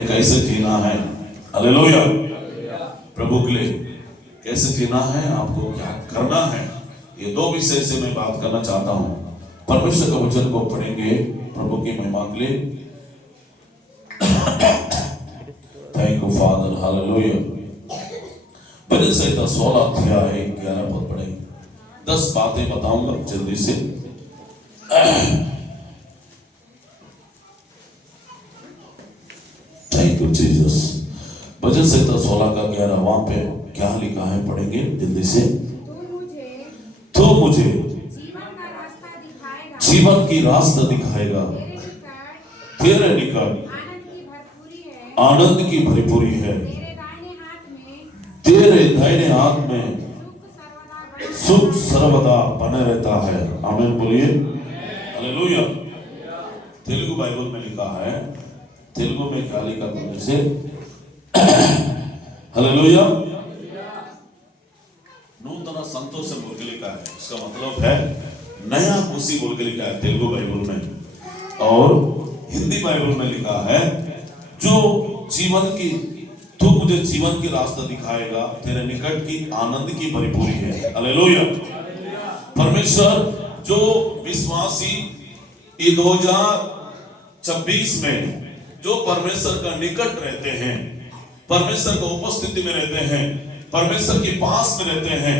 कैसे जीना है। हालेलुया। प्रभु के लिए कैसे जीना है, आपको क्या करना है, ये दो विषय से मैं बात करना चाहता हूँ। परमेश्वर के वचन को पढ़ेंगे प्रभु की महिमा के लिए। Thank you Father. हालेलुया। भजन संहिता 16 अध्याय 11 पद पढ़ेंगे। 10 बातें बताऊंगा जल्दी से। Thank you Jesus. भजन संहिता 16 का 11 वहां पे क्या लिखा है, पढ़ेंगे जल्दी से। तो मुझे जीवन की रास्ता दिखाएगा, तेरे निकट आनंद की भरपूरी है, तेरे दाहिने हाथ में सुख सर्वदा बने रहता है। आमीन बोलिए। हालेलुया। तेलुगु बाइबल में लिखा है, तेलुगु में क्या लिखा है से हालेलुया। नूतन संतोष बोल के लिखा है, इसका मतलब है नया खुशी बोल के लिखा है तेलुगु बाइबल में। और हिंदी बाइबल में लिखा है, जो जीवन की, तू मुझे जीवन की रास्ता दिखाएगा, तेरे निकट की आनंद की भरपूरी है। हालेलुया। परमेश्वर जो विश्वासी ये 2026 में जो परमेश्वर का निकट रहते हैं, परमेश्वर की उपस्थिति में रहते हैं, परमेश्वर के पास में रहते हैं,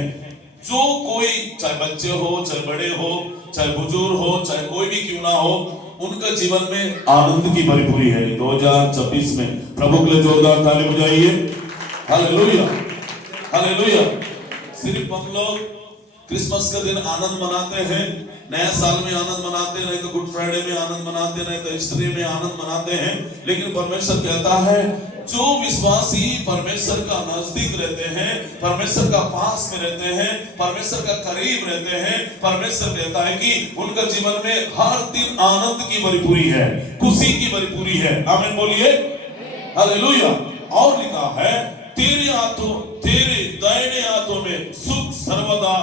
जो कोई चाहे बच्चे हो, चाहे बड़े हो, चाहे बुजुर्ग हो, चाहे कोई भी क्यों ना हो, उनका जीवन में आनंद की भरपूरी है 2026 में। प्रभु के लिए जोरदार ताली बजाइए। हालेलुया। हालेलुया। सिर्फ हम लोग क्रिसमस का दिन आनंद मनाते हैं, नया साल में आनंद मनाते हैं, नहीं तो गुड फ्राइडे में आनंद मनाते हैं, नहीं तो ईस्टर में आनंद मनाते हैं। लेकिन परमेश्वर कहता है, जो विश्वासी परमेश्वर का नजदीक रहते हैं, परमेश्वर का पास में रहते हैं, परमेश्वर का करीब रहते हैं, परमेश्वर कहता है कि उनका जीवन में हर दिन आनंद की भरपूरी है, खुशी की भरपूरी है। आमीन बोलिए। हालेलुया। और लिखा है, तेरे हाथों, तेरे दाहिने हाथों में सुख सर्वदा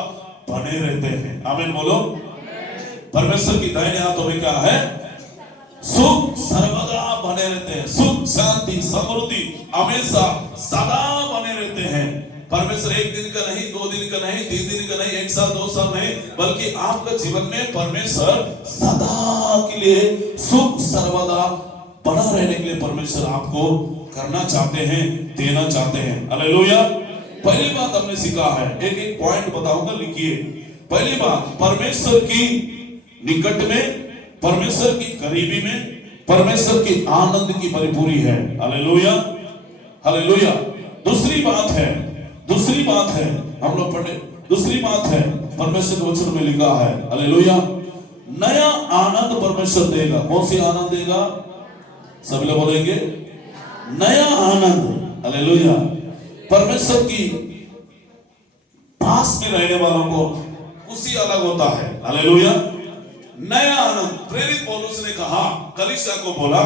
बने रहते हैं। आमीन बोलो। परमेश्वर की दाहिने हाथों में क्या है? सुख सर्वदा बने रहते हैं। सुख, शांति, समृद्धि हमेशा सदा बने रहते हैं। परमेश्वर एक दिन का नहीं, 2 दिन का नहीं, 3 दिन का नहीं, 1 साल 2 साल नहीं, बल्कि आपका जीवन में परमेश्वर सदा के लिए सुख सर्वदा बना रहने के लिए परमेश्वर आपको करना चाहते हैं, देना चाहते हैं। हालेलुया। पहली बात हमने सीखा है, एक एक पॉइंट बताऊंगा, लिखिए। पहली बात, परमेश्वर की निकट में, परमेश्वर की करीबी में परमेश्वर की आनंद की भरपूरी है। हालेलुया। हालेलुया। दूसरी बात है हम लोग पढ़े, दूसरी बात है परमेश्वर के वचन में लिखा है, हालेलुया, नया आनंद परमेश्वर देगा। कौन सी आनंद देगा? सभी लोग बोलेंगे नया आनंद। हालेलुया। परमेश्वर की पास में रहने वालों को खुशी अलग होता है। हालेलुया। नया आनंद। प्रेरित पौलुस ने कहा, कलीसिया को बोला,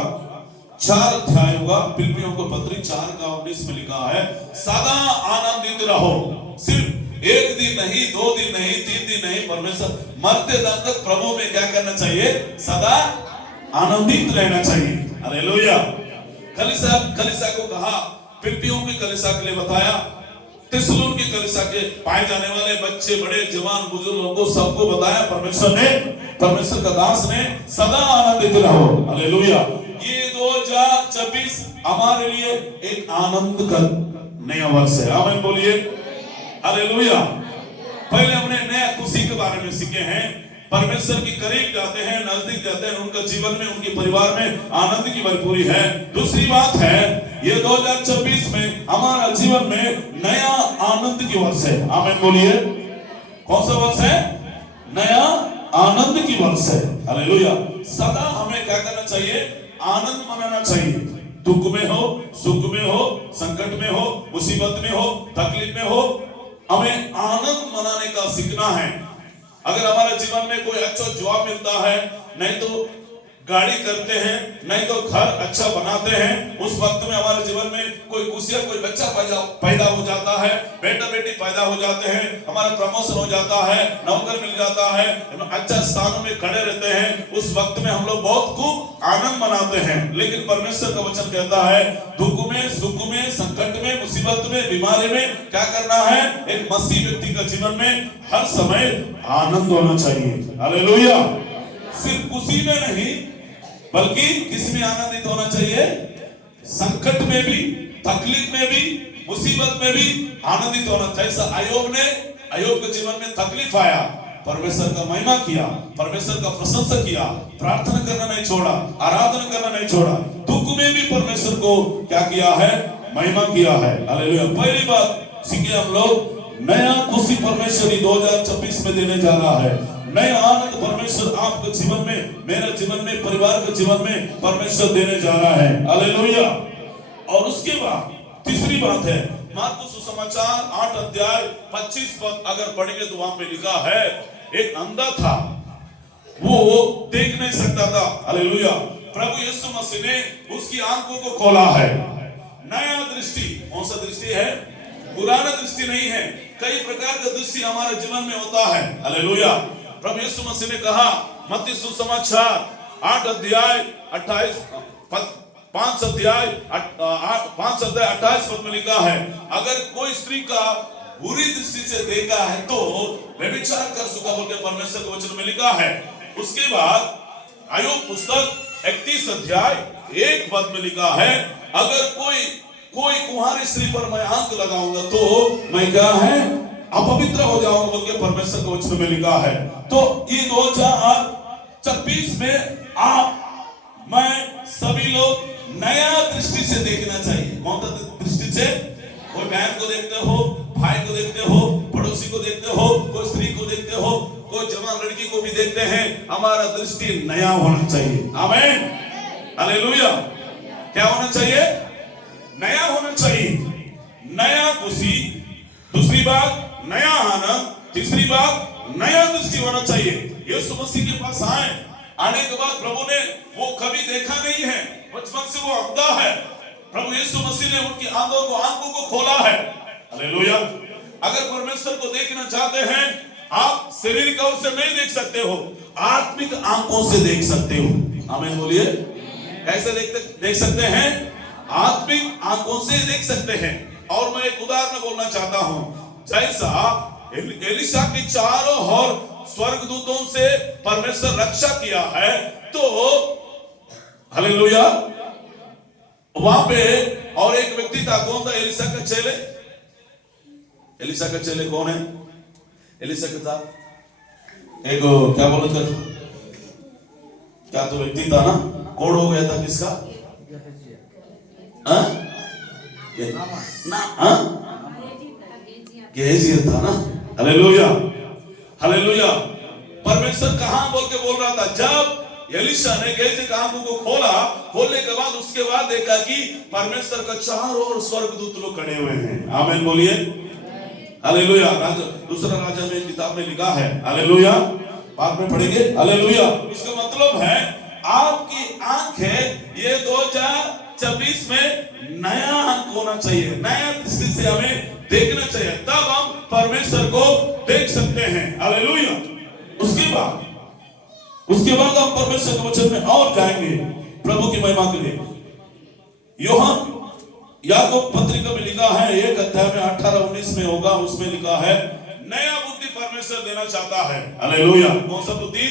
4 अध्याय होगा, फिलिप्पियों को पत्री 4 का 19 में लिखा है, सदा आनंदित रहो। सिर्फ 1 दिन नहीं, 2 दिन नहीं, 3 दिन नहीं, परमेश्वर मरते दम तक प्रभु में क्या करना चाहिए? सदा आनंदित रहना चाहिए। हालेलुया। कलीसिया को कहा, फिलिप्पियों की कलीसिया के लिए बताया, थिस्सलुनीके की कलीसिया के पाए जाने वाले बच्चे, बड़े, जवान, बुजुर्ग लोगों को सबको बताया, परमेश्वर का दास ने सदा आनंदित रहो। हालेलुया। ये 2026 हमारे लिए एक आनंद का नया वर्ष है। आमीन बोलिए। हालेलुया। पहले हमने नया खुशी के बारे में सीखे हैं, परमेश्वर के करीब जाते हैं, नजदीक जाते हैं, उनका जीवन में, उनके परिवार में आनंद की भरपूरी है। दूसरी बात है, ये 2026 में हमारा जीवन में नया आनंद की वर्ष है। आमीन बोलिए। कौन सा वर्ष है? नया आनंद की वर्ष है। हालेलुया। सदा हमें क्या करना चाहिए? आनंद मनाना चाहिए। दुख में हो, सुख में हो, संकट में हो, मुसीबत में हो, तकलीफ में हो, हमें आनंद मनाने का सीखना है। अगर हमारे जीवन में कोई अच्छा जवाब मिलता है, नहीं तो गाड़ी करते हैं, नहीं तो घर अच्छा बनाते हैं, उस वक्त में हमारे जीवन में कोई खुशियां, कोई बच्चा पैदा हो जाता है, बेटा बेटी पैदा हो जाते हैं, हमारा प्रमोशन हो जाता है, नौकर मिल जाता है, अच्छा स्थानों में खड़े रहते हैं, उस वक्त में हम लोग बहुत खूब आनंद मनाते हैं। लेकिन परमेश्वर का वचन कहता है दुख में, सुख में, संकट में, मुसीबत में, बीमारी में क्या करना है? एक मसीह व्यक्ति का जीवन में हर समय आनंद होना चाहिए। हालेलुया। सिर्फ खुशी में नहीं बल्कि किसमें आनंदित होना चाहिए? संकट में भी, तकलीफ में भी, मुसीबत में भी आनंदित होना चाहिए। जैसा अय्यूब के जीवन में तकलीफ आया, परमेश्वर का महिमा किया, परमेश्वर का प्रशंसा किया, प्रार्थना करना नहीं छोड़ा, आराधना करना नहीं छोड़ा, दुख में भी परमेश्वर को क्या किया है? महिमा किया है। हालेलुया। पहली बात सीखे हम लोग, नया खुशी परमेश्वर 2026 में देने जा रहा है। नया आनंद परमेश्वर आपके जीवन में, मेरे जीवन में, परिवार के जीवन में परमेश्वर देने जा रहा है। हालेलुया। और उसके बाद तीसरी बात है, मार्कुस सुसमाचार 8 अध्याय 25 पद अगर पढ़ेंगे तो वहां पे लिखा है, एक अंधा था, वो देख नहीं सकता था। हालेलुया। प्रभु यीशु मसीह ने उसकी आंखों को खोला है। नया दृष्टि, कौन सा दृष्टि है? पुराना दृष्टि नहीं है। कई प्रकार का दृष्टि हमारे जीवन में होता है। हालेलुया। प्रभु यीशु मसीह ने कहा मत्ती सुसमाचार 8 अध्याय 28 5 अध्याय 28 पद में लिखा है, अगर कोई स्त्री का बुरी दृष्टि से देखा है तो व्यभिचार कर चुका बोल के परमेश्वर के वचन में लिखा है। उसके बाद अय्यूब पुस्तक 31 अध्याय 1 पद में लिखा है, अगर कोई कुंवारी स्त्री पर मैं आंख लगाऊंगा तो मैं क्या है? अपवित्र हो जाऊंगा बोल के परमेश्वर के वचन में लिखा है। तो ये 2026 में आप मैं सभी लोग नया दृष्टि से देखना चाहिए। कौन सा दृष्टि से? कोई बहन को देखते हो, भाई को देखते हो, पड़ोसी को देखते हो, कोई स्त्री को देखते हो, कोई जवान लड़की को भी देखते हैं, हमारा दृष्टि नया होना चाहिए। आमीन। हालेलुया। क्या होना चाहिए? नया होना चाहिए। नया खुशी, दूसरी बात नया आनंद, तीसरी बात नया दृष्टि होना चाहिए। यीशु मसीह के पास आने के बाद प्रभु ने वो कभी देखा नहीं है, बचपन से वो अंधा है। प्रभु यीशु मसीह ने उनकी आंखों को खोला है। हालेलुया। अगर परमेश्वर को देखना चाहते हैं, आप शरीर ओर से नहीं देख सकते हो, आत्मिक आंखों से देख सकते हो। आमीन बोलिए। कैसे देख सकते हैं? आत्मिक आंखों से देख सकते हैं। और मैं एक उदाहरण बोलना चाहता हूं, जैसा एलिशा के चारों ओर स्वर्गदूतों से परमेश्वर रक्षा किया है, तो हालेलुया वहां पे और एक व्यक्ति था, कौन था? एलिशा का चेले। एलिशा का चेले कौन है? एलिशा का था एक क्या बोलते थे, क्या तो व्यक्ति था ना, कोड हो गया था किसका? गेहजी था ना। हालेलुया। हालेलुया। परमेश्वर कहां बोल के बोल रहा था? जब एलिशा ने गेहजी की आंखों को खोलने के बाद उसके बाद देखा कि परमेश्वर का चारों ओर स्वर्गदूत लोग खड़े हुए हैं। आमीन बोलिए। हालेलुया। दूसरा राजा में किताब में लिखा है। हालेलुया। बाद में पढ़ेंगे। हालेलुया। इसका मतलब है आपकी आंखें ये 2026 में नया आंख होना चाहिए, नया दृष्टि से हमें देखना चाहिए, तब हम परमेश्वर को देख सकते हैं। हालेलुया। उसके बाद हम परमेश्वर के वचन में और जाएंगे प्रभु की महिमा के लिए। यूहन्ना याकूब पत्रिका में लिखा है 1 अध्याय में 18-19 में होगा, उसमें लिखा है नया बुद्धि परमेश्वर देना चाहता है। हालेलुया। कौन सा बुद्धि?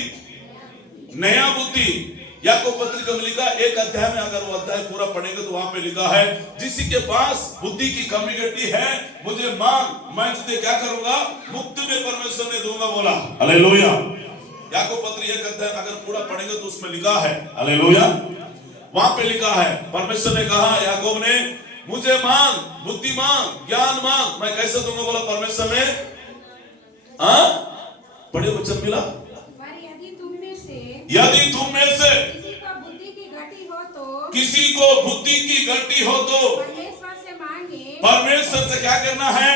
नया बुद्धि। याकूब पत्रिका में लिखा 1 अध्याय में, अगर वो अध्याय पूरा पढ़ेंगे तो वहां पे लिखा है, जिसी के पास बुद्धि की कमी घटी है मुझे मांग, मैं तुझे क्या करूंगा? मुक्ति में परमेश्वर ने दूंगा बोला। हालेलुया। याकूब पत्री 1 अध्याय अगर पूरा पढ़ेंगे तो उसमें लिखा है। हालेलुया। वहां पे लिखा है, परमेश्वर ने कहा याकूब ने, मुझे मांग, बुद्धि मांग, ज्ञान मांग, मैं कैसे दूंगा बोला परमेश्वर ने। पढ़े वचन मिला। यदि तुम में से किसी को बुद्धि की गलती हो तो परमेश्वर से क्या करना है?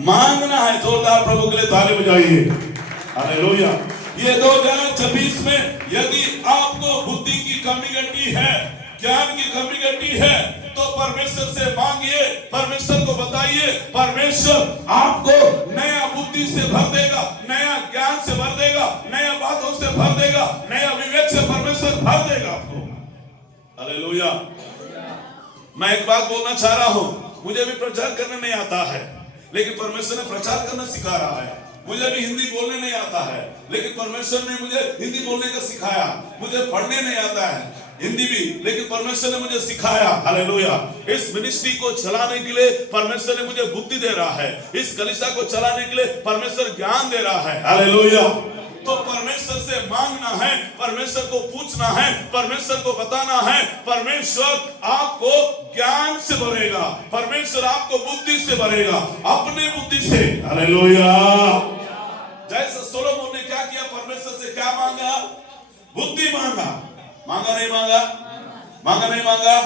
मांगना है। जोरदार प्रभु के लिए ताली बजाइए। हालेलुया। ये 2026 में यदि आपको बुद्धि की कमी घटी है, ज्ञान की कमी घटी है, तो परमेश्वर से मांगिए, परमेश्वर को बताइए, परमेश्वर आपको नया बुद्धि से भर देगा, नया ज्ञान से भर देगा, नया बातों से भर देगा, नया विवेक से परमेश्वर भर देगा आपको। हालेलुया। मैं एक बात बोलना चाह रहा हूं, मुझे भी प्रचार करने नहीं आता है, लेकिन परमेश्वर ने प्रचार करना सिखा रहा है। मुझे भी हिंदी बोलने नहीं आता है, लेकिन परमेश्वर ने मुझे हिंदी बोलने का सिखाया। मुझे पढ़ने नहीं आता है हिंदी भी, लेकिन परमेश्वर ने मुझे सिखाया। हालेलुया। इस मिनिस्ट्री को चलाने के लिए परमेश्वर ने मुझे बुद्धि दे रहा है, इस कलीसिया को चलाने के लिए परमेश्वर ज्ञान दे रहा है। हालेलुया। तो परमेश्वर से मांगना है, परमेश्वर को पूछना है, परमेश्वर को बताना है। परमेश्वर आपको ज्ञान से भरेगा, परमेश्वर आपको बुद्धि से भरेगा, अपनी बुद्धि से। हालेलुया। जैसे सोलोमन ने क्या किया, परमेश्वर से क्या मांगा? बुद्धि मांगा। मांगा नहीं मांगा? मांगा नहीं मांगा?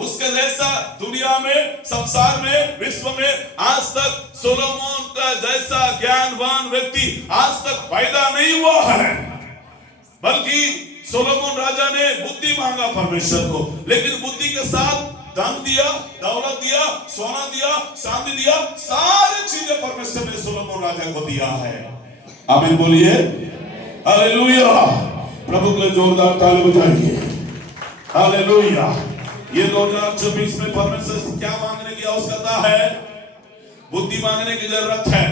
उसके जैसा दुनिया में, संसार में, विश्व में आज तक सोलोमन का जैसा ज्ञानवान व्यक्ति आज तक पैदा नहीं हुआ है। बल्कि सोलोमन राजा ने बुद्धि मांगा परमेश्वर को, लेकिन बुद्धि के साथ धन दिया, दौलत दिया, सोना दिया, चांदी दिया, सारी चीजें परमेश्वर ने सोलोमन राजा को दिया है। आमीन बोलिए। हालेलुया। प्रभु के लिए जोरदार ताली बजाइए। हालेलुया। ये 2024 में परमेश्वर से क्या मांगने की आवश्यकता है? बुद्धि मांगने की जरूरत है,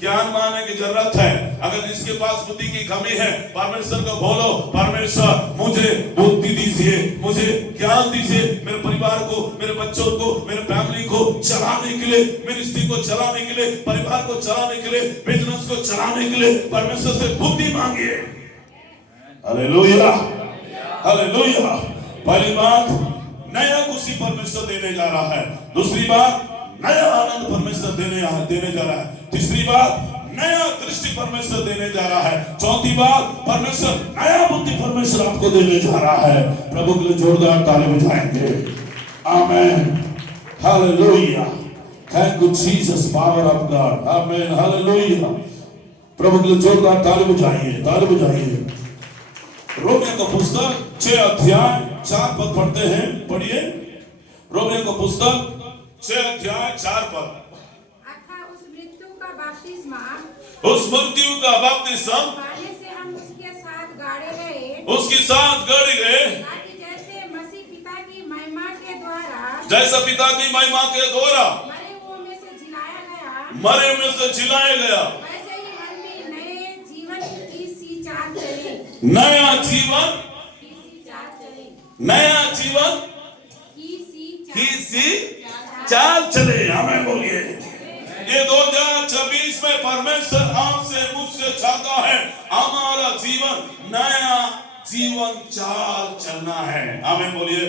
ज्ञान मांगने की जरूरत है। अगर जिसके पास बुद्धि की कमी है, परमेश्वर को बोलो, परमेश्वर मुझे बुद्धि दीजिए, मुझे ज्ञान दीजिए, मेरे परिवार को, मेरे बच्चों को, मेरे फैमिली को चलाने के लिए, मिनिस्ट्री को चलाने के लिए, परिवार को चलाने के लिए, बिजनेस को चलाने के लिए परमेश्वर से बुद्धि मांगिए। हालेलुया। हालेलुया। पहली बात, नया खुशी परमेश्वर देने जा रहा है। दूसरी बात, नया आनंद परमेश्वर देने जा रहा है। तीसरी बात, नया दृष्टि परमेश्वर देने जा रहा है। चौथी बात, परमेश्वर नया बुद्धि परमेश्वर आपको देने जा रहा है। प्रभु के लिए जोरदार ताली बजाएंगे। आमीन। Hallelujah. Thank you Jesus, power of God. आमीन। हालेलुया। प्रभु के लिए जोरदार ताली बजाइए, ताली बजाइए। रोमियो का पुस्तक 6 अध्याय 4 पद पढ़ते हैं। पढ़िए। रोमियो का पुस्तक 6 अध्याय 4 पद। उस मृत्यु का बपतिस्मा पाने से हम उसके साथ गाड़े गए, उसके साथ गाड़े गए, ताकि जैसे मसीह पिता की महिमा के द्वारा, जैसा पिता की महिमा के द्वारा मरे हुओं में से जिलाया गया, मरे में से जिलाया गया, वैसे ही हम भी नए जीवन की सी चाल चले। नया जीवन की सी चाल चले। नया जीवन की सी चाल चले। हमें बोलिए। ये 2026 में परमेश्वर आपसे मुझसे चाहता है, हमारा जीवन नया जीवन चाल चलना है। हमें बोलिए।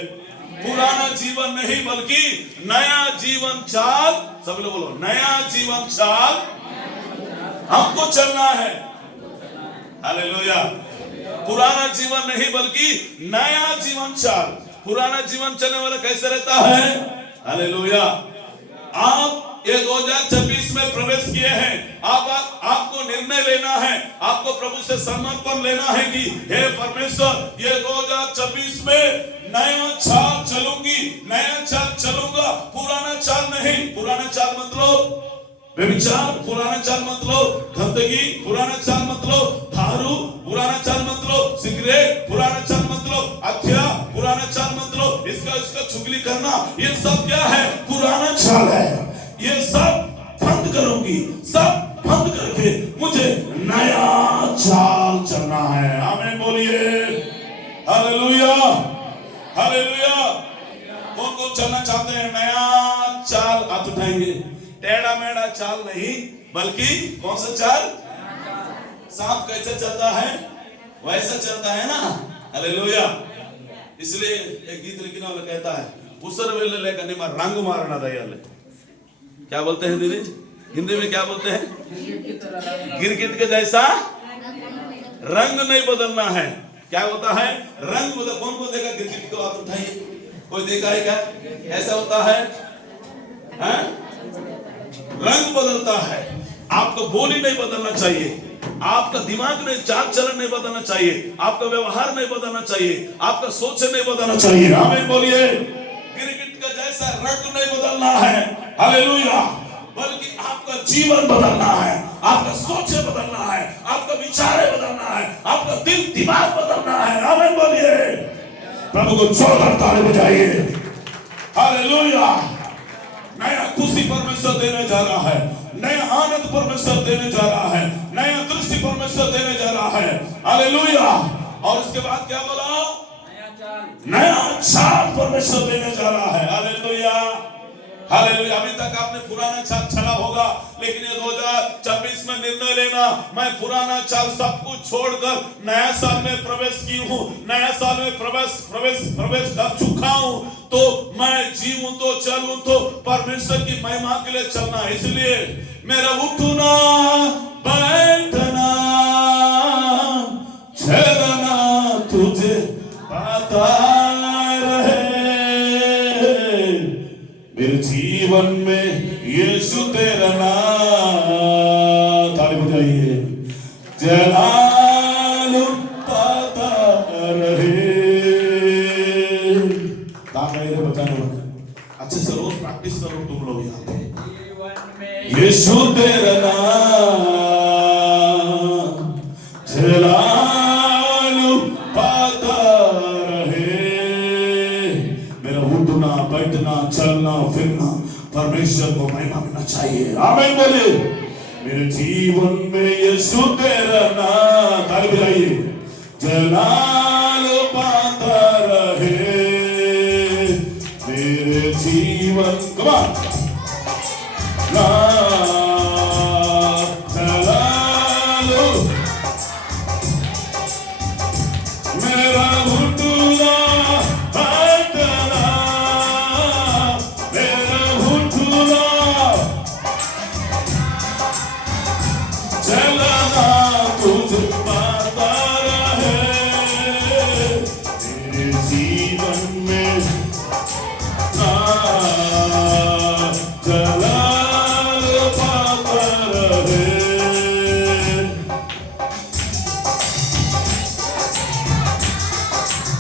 पुराना जीवन नहीं, बल्कि नया जीवन चाल। सब लोग बोलो, नया जीवन चाल हमको चलना है। हालेलुया। पुराना जीवन नहीं, बल्कि नया जीवन चाल। पुराना जीवन चलने वाला कैसे रहता है? हालेलुया। आप ये 2026 में प्रवेश किए हैं, आपको निर्णय लेना है, आपको प्रभु से समर्पण लेना है कि हे परमेश्वर, ये 2026 में नया चाल चलूंगी, नया चाल चलूंगा, पुराना चाल नहीं। पुराना चाल मतलब व्यभिचार, पुराना चाल मतलब गंदगी, पुराना चाल मतलब दारू, पुराना चाल मतलब सिगरेट, पुराना चाल मतलब हत्या, पुराना चाल मतलब इसका चुगली करना। ये सब क्या है? पुराना चाल है। ये सब बंद करूंगी, सब बंद करके मुझे नया चाल चलना है। आमीन बोलिए। हालेलुया। हालेलुया। कौन कौन चलना चाहते हैं नया चाल? हाथ उठाएंगे। टेढ़ा मेढ़ा चाल नहीं, बल्कि कौन सा चाल? सांप कैसे चलता है वैसा चलता है ना। हालेलुया। इसलिए एक गीत लिखने वाला कहता है, उसर वेले लेकर निमा रंग मारना दयाले। क्या बोलते हैं दीदी? हिंदी में क्या बोलते हैं? गिरगिट के जैसा रंग नहीं बदलना है। क्या होता है? रंग बदल। कौन कौन देखा गिरगिट को? हाथ उठाइए। कोई देखा है क्या? ऐसा होता है, रंग बदलता है। आपको बोली नहीं बदलना चाहिए, आपका दिमाग नहीं, चाल चलन नहीं बदलना चाहिए, आपका व्यवहार नहीं बदलना चाहिए, आपका सोच नहीं बदलना चाहिए। आमीन बोलिए। गिरगिट का जैसा रंग नहीं बदलना है, हालेलुया, बल्कि आपका जीवन बदलना है, आपका सोच बदलना है, आपका विचार बदलना है, आपका दिल दिमाग बदलना है। आमीन बोलिए। प्रभु को जोरदार ताली बजाइए। हालेलुया। नया खुशी परमेश्वर देने जा रहा है, नया आनंद परमेश्वर देने जा रहा है, नया दृष्टि परमेश्वर देने जा रहा है। हालेलुया। और उसके बाद क्या बोला? नया चाल परमेश्वर देने जा रहा है। Hallelujah, hallelujah. अभी तक आपने पुराना चाल चला होगा, लेकिन ये 2024 में निर्णय लेना, मैं पुराना चाल सब कुछ छोड़कर नया साल में प्रवेश की हूँ, नया साल में प्रवेश कर चुका हूँ, तो मैं जीऊं तो चलूं तो परमेश्वर की महिमा के लिए चलना। इसलिए मेरा उठना बैठना चलना तुझे पता रहे, मेरे जीवन में यीशु तेरा नाम, ताली बजाइए, जलालू पाता रहे। बताने वाले अच्छे से रोज प्रैक्टिस करो तुम लोग यहाँ पे। यीशु तेरा नाम जलालू पाता रहे, मेरा उठना बैठना चलना फिरना परमेश्वर को महिमा मिलना चाहिए। आमीन बोले। मेरे जीवन में यीशु तेरा नाम, ताली बजाइए, जलालू पाता रहे, मेरे जीवन कमान जलालू, मेरा उठना बैठना, मेरा उठना चलना तुझे पता रहे, मेरे जीवन में जलाल पाता रहे।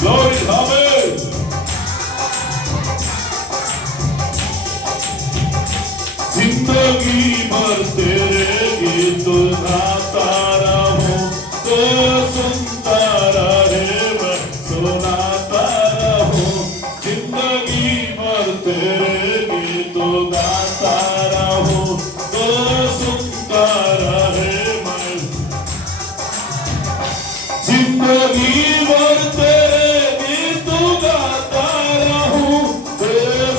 Glory, Amen. जिंदगी भर तेरे गीत गाता रहूं, तो सुनता रहे मैं सुनाता रहूं, जिंदगी भर तेरे गीत गाता रहूं, तो सुनता रहे मैं, जिंदगी भर तेरे गीत गाता रहूं, तो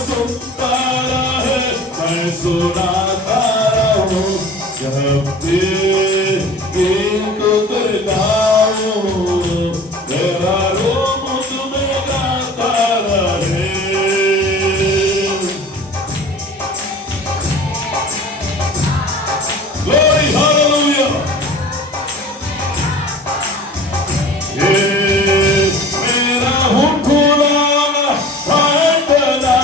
सुनता रहे मैं सुनाता रहूं, जब गीत कर गाऊं तेरा रोम तुम्हें गाता रहे। Glory, hallelujah. मेरा उठना बैठना,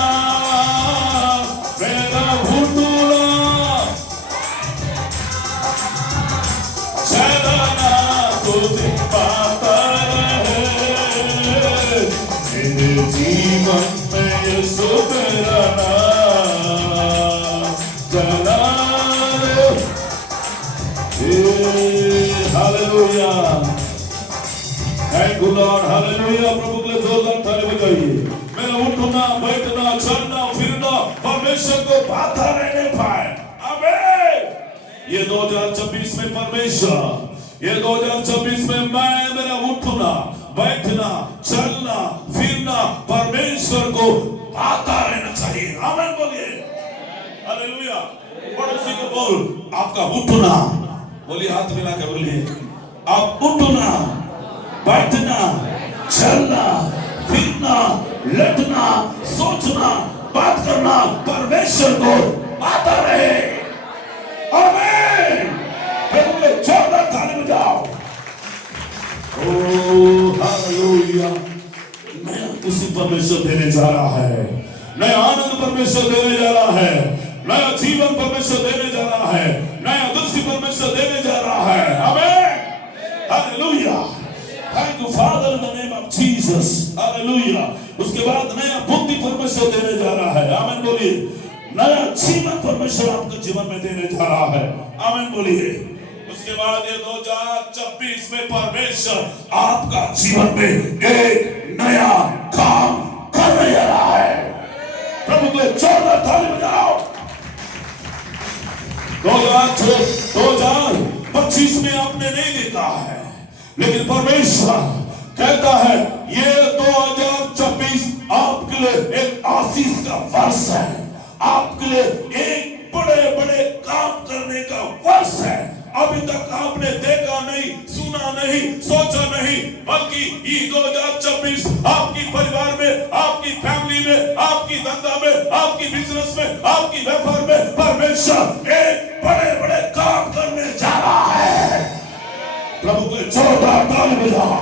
मेरा उठना चलना तुझे पाता रहे, मेरे जीवन में यीशु तेरा नाम जलाल। Hallelujah, thank you Lord, hallelujah. प्रभु के लिए जोरदार ताली बजाइए। मेरा उठना बैठना चलना फिरना परमेश्वर को पाता रहने पाए। आमीन। ये 2024 में परमेश्वर, ये 2024 में मैं, मेरा उठना बैठना चलना फिरना परमेश्वर को पाता रहना चाहिए। आमीन बोलिए। हालेलुया। पड़ोसी को बोल, आपका उठना, बोलिए, हाथ मिला के बोलिए, आप उठना बैठना चलना फिरना लटना सोचना बात करना परमेश्वर को पाता रहे। आमीन। प्रभु जोरदार ताली बजाओ। ओ हालेलुया। नया खुशी परमेश्वर देने जा रहा है, नया आनंद परमेश्वर देने जा रहा है, नया जीवन परमेश्वर देने जा रहा है, नया दृष्टि परमेश्वर देने जा रहा है। आमीन। Hallelujah. Thank you Father in the name of Jesus. Hallelujah. उसके बाद नया बुद्धि परमेश्वर देने जा रहा है। आमीन बोलिए। नया जीवन परमेश्वर आपके जीवन में देने जा रहा है। आमीन बोलिए। उसके बाद ये 2024 में परमेश्वर आपका जीवन में एक नया काम करने जा रहा है। प्रभु को जोरदार ताली बजाओ। 2025 में आपने नहीं देखा है, लेकिन परमेश्वर कहता है ये 2024 आपके लिए एक आशीष का वर्ष है, आपके लिए एक बड़े बड़े काम करने का वर्ष है। अभी तक आपने देखा नहीं, सुना नहीं, सोचा नहीं, बल्कि ये 2024 आपकी परिवार में, आपकी फैमिली में, आपकी धंधा में, आपकी बिजनेस में, आपकी व्यापार में परमेश्वर एक बड़े बड़े काम करने जा रहा है। प्रभु को जोरदार ताली बजाओ।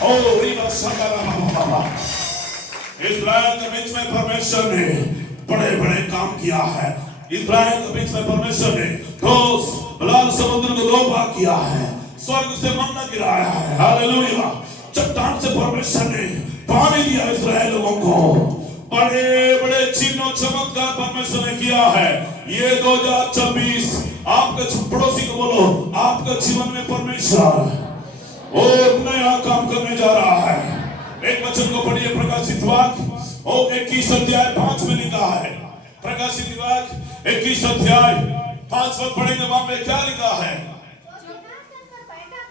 ओ रीवा शंकरा। इस्राएल के बीच में परमेश्वर ने बड़े बड़े काम किया है। इस्राएल के बीच में परमेश्वर ने लाल समुद्र को 2 भाग किया है, स्वर्ग से मन्ना गिराया है। हालेलुया। चट्टान से परमेश्वर ने पानी दिया इस्राएल लोगों को। बड़े बड़े चिन्ह चमत्कार परमेश्वर ने किया है। ये 2024 आपके पड़ोसी को बोलो, आपके जीवन में परमेश्वर और नया काम करने जा रहा है। एक वचन को पढ़िए, प्रकाशित वाक्य 21 अध्याय 5 में लिखा है। प्रकाशित वाक्य 21 अध्याय 5 पद पढ़ेंगे। वहां पे क्या लिखा है?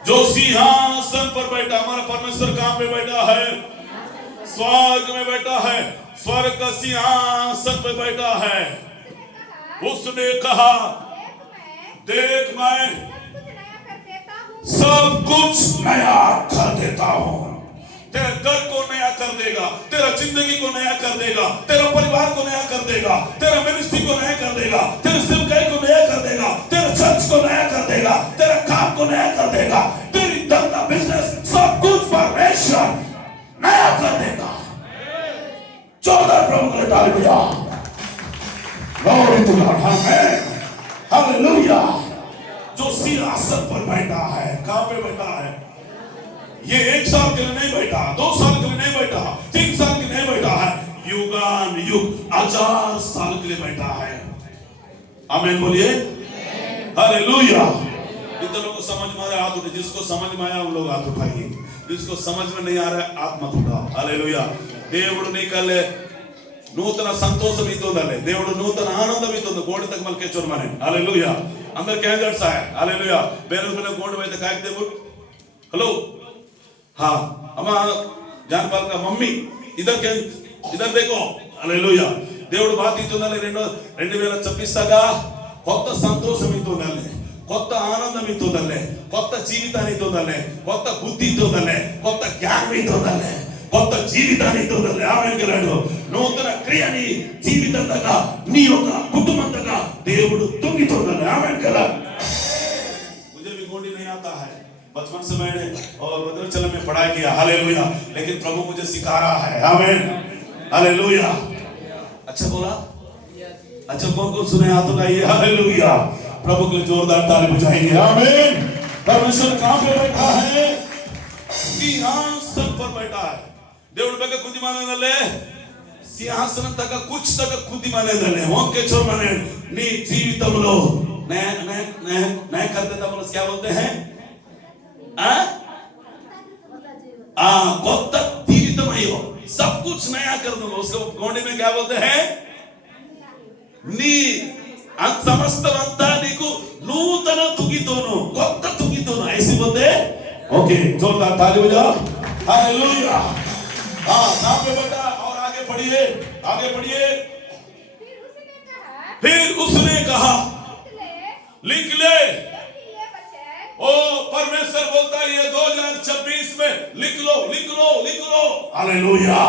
जो सिंहासन पर बैठा, हमारा परमेश्वर कहां पे बैठा है? स्वर्ग में बैठा है। स्वर्ग का सिंहासन पे बैठा है। उसने कहा, देख मैं सब कुछ नया कर देता हूं। तेरे घर को नया कर देगा, तेरा जिंदगी को नया कर देगा, तेरा परिवार को नया कर देगा, तेरा मिनिस्ट्री को नया कर देगा, तेरे सेवकाई को नया कर देगा, तेरे चर्च को नया कर देगा, तेरा काम को नया कर देगा, तेरी धंधा बिजनेस सब कुछ परमेश्वर नया कर देगा। 14 प्रभु के ताली बजाओ। Glory to God. Amen. Hallelujah. जो सिंहासन पर बैठा है, कहां पे बैठा है? ये 1 साल के लिए नहीं बैठा, 2 साल के लिए नहीं बैठा, 3 साल के लिए नहीं बैठा है, युगान युग 1000 साल के लिए बैठा है। आमीन बोलिए। हालेलुया। इतने लोगों को समझ में आ रहा है हाथ उठाइए। जिसको समझ में आया उन लोग हाथ उठाइए। जिसको समझ में नहीं आ रहा है हाथ मत उठाओ। हालेलुया। దేవుడు నీకల్లే నూతన సంతోషం ఇస్తుందలే, దేవుడు నూతన ఆనందం ఇస్తుంది। గోడ तक मलके चोर माने। हालेलुया। अंदर क्या जड़सा है? हालेलुया। बेरों में गोड़ में तो काय देबो। हेलो हाँ, अम्मा जानपाल का मम्मी इधर देखो। हालेलुया। దేవుడు బాతి ఇస్తుందలే 2026 దాకా కొత్త సంతోషం ఇస్తుందలే, కొత్త ఆనందం ఇస్తుందలే, కొత్త జీవితాన్ని ఇస్తుందలే, కొత్త బుద్ధి ఇస్తుందలే, కొత్త జ్ఞానం ఇస్తుందలే, కొత్త జీవితాన్ని ఇస్తుందలే। ఆమేన్ కలాడు। నూతన క్రియని జీవితం దాకా నీ యొక్క కుటుంబం దాకా దేవుడు తుంగితుందలే। ఆమేన్ కలాడు। मुझे भी गोंडी नहीं आता है, बचपन से मैंने और वज्रांचल में पढ़ाई किया। हालेलुया। लेकिन प्रभु मुझे सिखा रहा है। आमीन। हालेलुया। अच्छा बोला? अच्छा कौन कौन सुने हाथ उठाइए। हालेलुया। प्रभु के जोरदार ताली बजाएंगे। आमीन। परमेश्वर कहां पे बैठा है? सिंहासन पर बैठा है। దేవుడి ಬಗ್ಗೆ ಕುದಿ ಮಾನದಲ್ಲೇ ಸಿಂಹಾಸನ ತಕ ಕುಚ್ ತಕ ಕುದಿ ಮಾನದಲ್ಲೇ ಓಕೆ ಚೋರ್ माने నీ జీవితంలో नया नया नया नया कर देता। बोलो क्या बोलते हैं? కొత్త జీవితమయ్యో सब कुछ नया कर दूंगा। उसको गोंडी में क्या बोलते हैं? నీ సమస్తమంతా నీకు నూతన తుగితోను, కొత్త తుగితోను ऐसे बोलते हैं। ओके जोरदार ताली बजाओ। हालेलुया। हाँ नाम पे बेटा और आगे पढ़िए, आगे पढ़िए। फिर उसने कहा लिख ले। ओ परमेश्वर बोलता है ये 2026 में लिख लो, लिख लो, लिख लो। हालेलुया।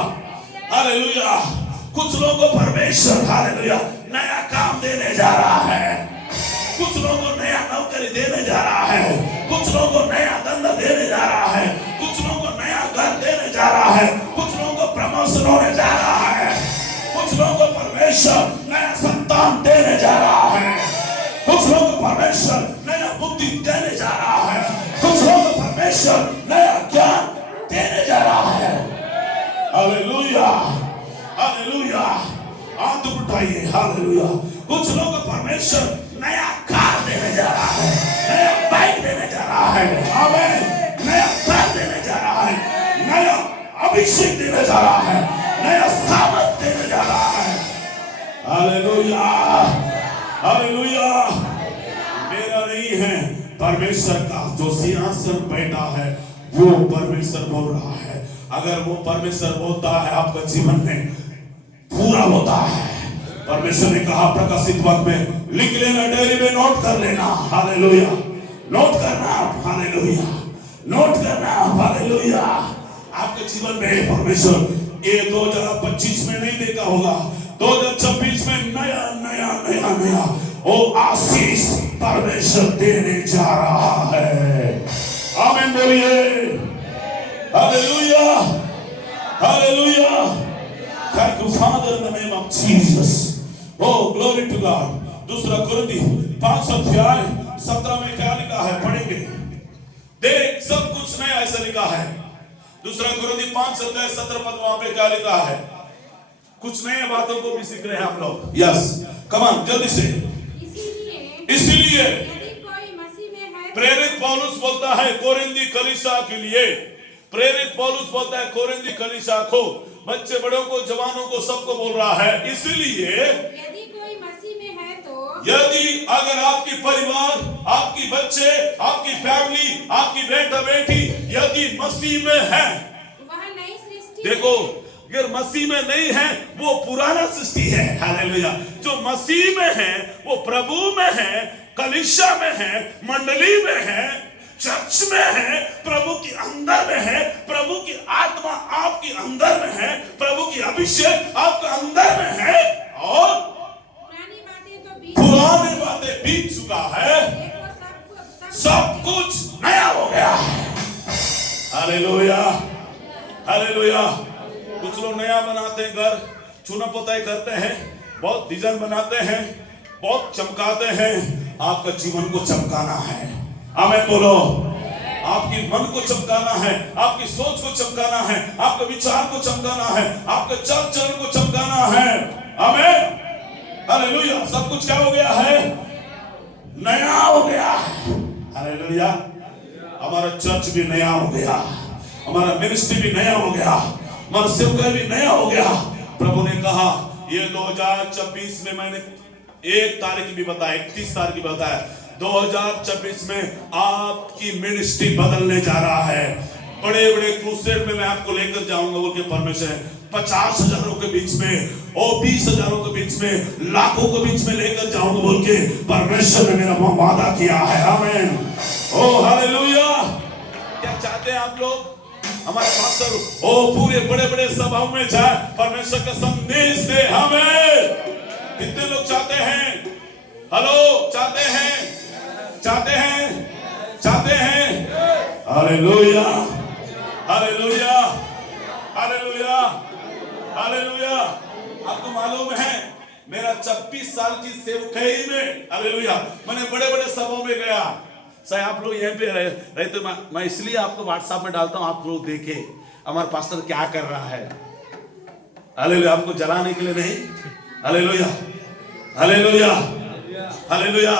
हालेलुया। कुछ लोगों को परमेश्वर हालेलुया नया काम देने जा रहा है। कुछ लोगों को नया नौकरी देने जा रहा है, कुछ लोगों को नया धंधा देने जा रहा है, कुछ लोगों को नया घर देने जा रहा है, कुछ लोगों को प्रमोशन होने जा रहा है, कुछ लोगों को परमेश्वर नया संतान देने जा रहा है, कुछ लोगों को परमेश्वर नया बुद्धि देने जा रहा है, कुछ कुछ लोग परमेश्वर नया ज्ञान देने जा रहा है। हालेलुया, हालेलुया, हाथ उठाइए, हालेलुया। कुछ लोग परमेश्वर नया कार देने जा रहा है, नया बाइक देने जा रहा है, आमीन, नया कार देने जा रहा है, नया अभिषेक देने जा रहा है, नया सामर्थ देने जा रहा है। Hallelujah, hallelujah. मेरा नहीं है, परमेश्वर का जो सिंहासन बैठा है वो परमेश्वर बोल रहा है। अगर वो परमेश्वर बोलता है आपका जीवन में पूरा होता है। परमेश्वर ने कहा प्रकाशित वक्त में लिख लेना, डायरी में नोट कर लेना, हालेलुया, नोट करना, हालेलुया, नोट करना, हालेलुया। आपके जीवन में परमेश्वर ये 2025 में नहीं देखा होगा, 2026 में नया नया नया नया वो आशीष परमेश्वर देने जा रहा है। आमीन बोलिए, hallelujah, hallelujah. Thank you Father in the name of Jesus. Oh, glory to God। दूसरा कुरिन्थी 5 अध्याय 17 में क्या लिखा है, पढ़ेंगे। देख सब कुछ नया ऐसा लिखा है। दूसरा कुरिन्थी 5 अध्याय 17 पद, वहां पे क्या लिखा है? कुछ नए बातों को भी सीख रहे हैं हम लोग। यस, कम ऑन, जल्दी से। इसीलिए यदि कोई मसीह में है, प्रेरित पौलुस बोलता है कोरिन्थी कलीसिया के लिए, प्रेरित पौलुस बोलता है कोरिन्थी कलीसिया को, बच्चे बड़ों को, जवानों को, सबको बोल रहा है। इसलिए यदि कोई मसीह में है तो, यदि अगर आपकी परिवार, आपकी बच्चे, आपकी फैमिली, आपकी बेटा बेटी यदि मसीह में है, वह नई सृष्टि देखो अगर मसीह में नहीं है वो पुराना सृष्टि है। हालेलुया। जो मसीह में है वो प्रभु में है, कलीसिया में है, मंडली में है, चर्च में है, प्रभु के अंदर में है, प्रभु की आत्मा आपके अंदर में है, प्रभु की अभिषेक आपके अंदर में है, और पुरानी बातें बीत चुका है, सब कुछ नया हो गया है। Hallelujah, hallelujah. कुछ लोग नया बनाते हैं, घर चूना पोताई करते हैं, बहुत डिजाइन बनाते हैं, बहुत चमकाते हैं। आपका जीवन को चमकाना है, आमीन बोलो। आपकी मन को चमकाना है, आपकी सोच को चमकाना है, आपके विचार को चमकाना है, आपके चाल चलन को चमकाना है, आमीन, हालेलुया। सब कुछ क्या हो गया है? नया हो गया है। हालेलुया। हमारा चर्च भी नया हो गया, हमारा मिनिस्ट्री भी नया हो गया, हमारा सेवकाई भी नया हो गया। प्रभु ने कहा ये 2026 में, मैंने 1 तारीख भी बताया, 31 तारीख भी बताया, 2026 में आपकी मिनिस्ट्री बदलने जा रहा है। बड़े बड़े क्रूसेड में मैं आपको लेकर जाऊंगा बोल के परमेश्वर 50,000 के बीच में और 20,000 के बीच में, लाखों के बीच में लेकर जाऊंगा बोल के परमेश्वर ने मेरा वादा किया है। आमीन, ओ हालेलुया। क्या चाहते हैं आप लोग? हमारे पास्टर ओ पूरे बड़े बड़े सभाओं में जाए, परमेश्वर का संदेश दे। हमें कितने लोग चाहते हैं? हेलो, चाहते हैं, चाहते हैं, चाहते हैं? Hallelujah, hallelujah, hallelujah, hallelujah. आपको मालूम है मेरा 26 साल की सेवकाई में, हालेलुया, मैंने बड़े बड़े सभाओं में गया। सही आप लोग यहाँ पे रहे तो मैं इसलिए आपको व्हाट्सएप में डालता हूँ, आप लोग देखे हमारा पास्टर क्या कर रहा है। हालेलुया, आपको जलाने के लिए नहीं। Hallelujah, hallelujah, hallelujah.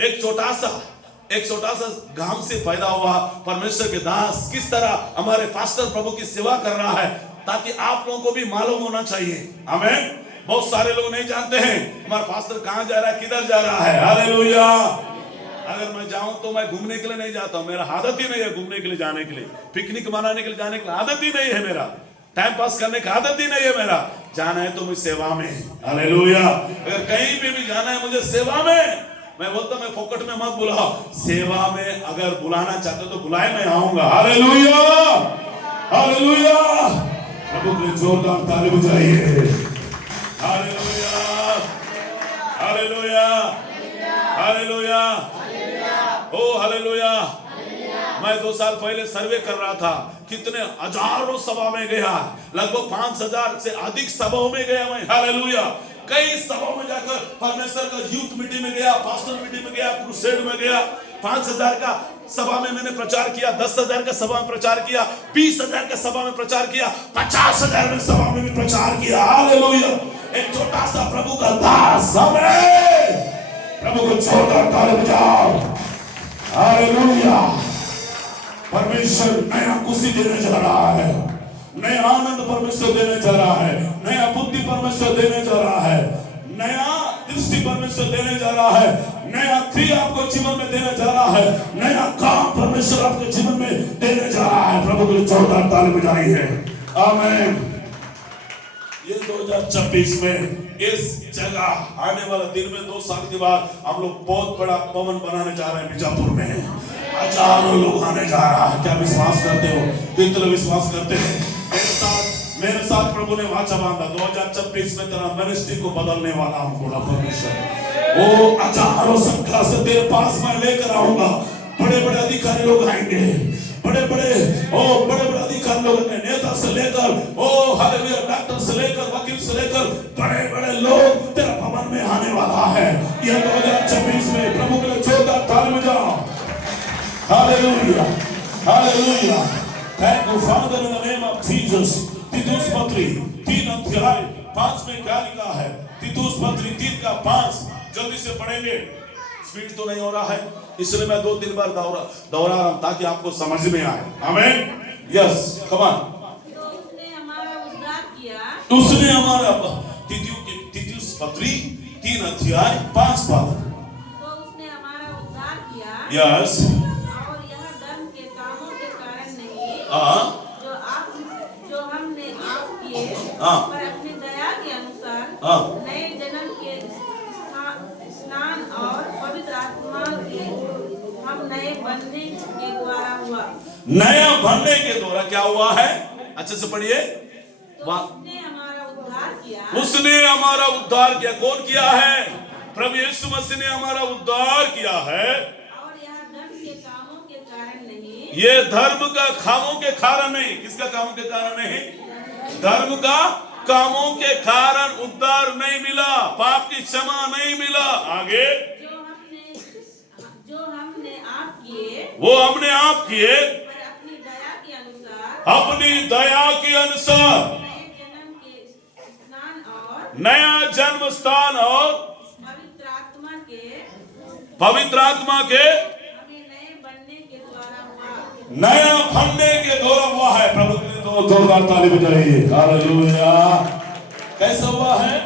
एक छोटा सा गांव से पैदा हुआ परमेश्वर के दास किस तरह हमारे पास्टर प्रभु की सेवा कर रहा है, ताकि आप लोगों को भी मालूम होना चाहिए। आमीन। बहुत सारे लोग नहीं जानते हैं हमारा पास्टर कहां जा रहा है, किधर जा रहा है। हालेलुया। अगर मैं जाऊं तो मैं घूमने के लिए नहीं जाता हूं, मेरा आदत ही नहीं है घूमने के लिए जाने के लिए, पिकनिक मनाने के लिए जाने के लिए आदत ही नहीं है मेरा, टाइम पास करने का आदत ही नहीं है मेरा। जाना है तो मुझे सेवा में। हालेलुया। अगर कहीं पे भी जाना है मुझे सेवा में, मैं बोलता मैं फोकट में मत बुलाओ, सेवा में अगर बुलाना चाहते तो बुलाए, मैं आऊंगा। Hallelujah, hallelujah. प्रभु के जोरदार ताली बजाइए। हालेलुया, हालेलुया, हालेलुया, ओ हालेलुया। मैं 2 साल पहले सर्वे कर रहा था, कितने हजारों सभा में गया, लगभग 5,000 से अधिक सभाओं में गया मैं। हालेलुया। कई सभाओं में जाकर परमेश्वर का यूथ मीटिंग में गया, पास्टर मीटिंग में गया, क्रूसेड में गया, 5,000 का सभा में मैंने प्रचार किया, 10,000 का सभा में प्रचार किया, 20,000 का सभा में प्रचार किया, 50,000 में सभा में भी प्रचार किया। हालेलुया। एक छोटा सा प्रभु का दास, आमीन। प्रभु को जोरदार ताली बजाओ। हालेलुया। परमेश्वर नया खुशी देने जा रहा है, नया आनंद परमेश्वर देने जा रहा है, नया बुद्धि परमेश्वर देने जा रहा है, नया दृष्टि परमेश्वर देने जा रहा है, नया क्रिया आपको जीवन में देने जा रहा है, नया काम परमेश्वर आपके जीवन में देने जा रहा है। प्रभु के लिए जोरदार ताली बजाइए। आमीन। ये 2026 में इस जगह आने वाला दिन में 2 साल के बाद हम लोग बहुत बड़ा भवन बनाने जा रहे हैं बीजापुर में। हजारों लोग आने जा रहा है। क्या विश्वास करते हो? कितने विश्वास करते हैं? मेरे साथ प्रभु ने वाचा बांधा, 2026 में तेरा मिनिस्ट्री को बदलने वाला हूं। बोला परमेश्वर, वो हजारों संख्या से तेरे पास मैं लेकर आऊंगा। बड़े बड़े अधिकारी लोग आएंगे, बड़े बड़े अधिकारी लोग, नेता से लेकर हालेलुया, डॉक्टर से लेकर, वकील से लेकर बड़े बड़े लोग तेरा भवन में आने वाला है। यह 2026 में प्रभु के लिए जोरदार ताली बजाओ। Hallelujah, hallelujah. Thank you Father in the name of Jesus. तीतुस पत्री 3 अध्याय 5 में क्या लिखा है? तीतुस पत्री 3 का 5 जल्दी से पढ़ेंगे। स्पीड तो नहीं हो रहा है, इसलिए मैं 2-3 बार दोहरा रहा हूं ताकि आपको समझ में आए। आमीन। Yes, come on. तो उसने हमारा उद्धार किया, उसने हमारा तीतुस पत्री 3 अध्याय 5 पद। तो उसने हमारा उद्धार किया। यस। और यह धर्म के कामों के कारण नहीं, जो हमने आप किए, पर अपनी दया के अनुसार नए जन्म के स्नान और पवित्र आत्मा के हम नए बनने के द्वारा हुआ। नया बनने के द्वारा क्या हुआ है? अच्छे से पढ़िए। तो उसने हमारा उद्धार किया। उसने हमारा उद्धार किया। कौन किया है? प्रभु यीशु मसीह ने हमारा उद्धार किया है। और यह धर्म के कामों के कारण नहीं, ये धर्म का कामों के कारण नहीं। किसका कामों के कारण नहीं? धर्म का कामों के कारण उद्धार नहीं मिला, पाप की क्षमा नहीं मिला। आगे जो हमने आप किए, वो हमने आप किए, पर अपनी दया के अनुसार, अपनी दया के अनुसार नए जन्म के स्नान और नया जन्म स्थान और पवित्र आत्मा के हमें नए बनने के द्वारा हुआ। नया बनने के द्वारा हुआ है। प्रभु के लिए तो जोरदार ताली बजाइए। हालेलुया। कैसे हुआ है?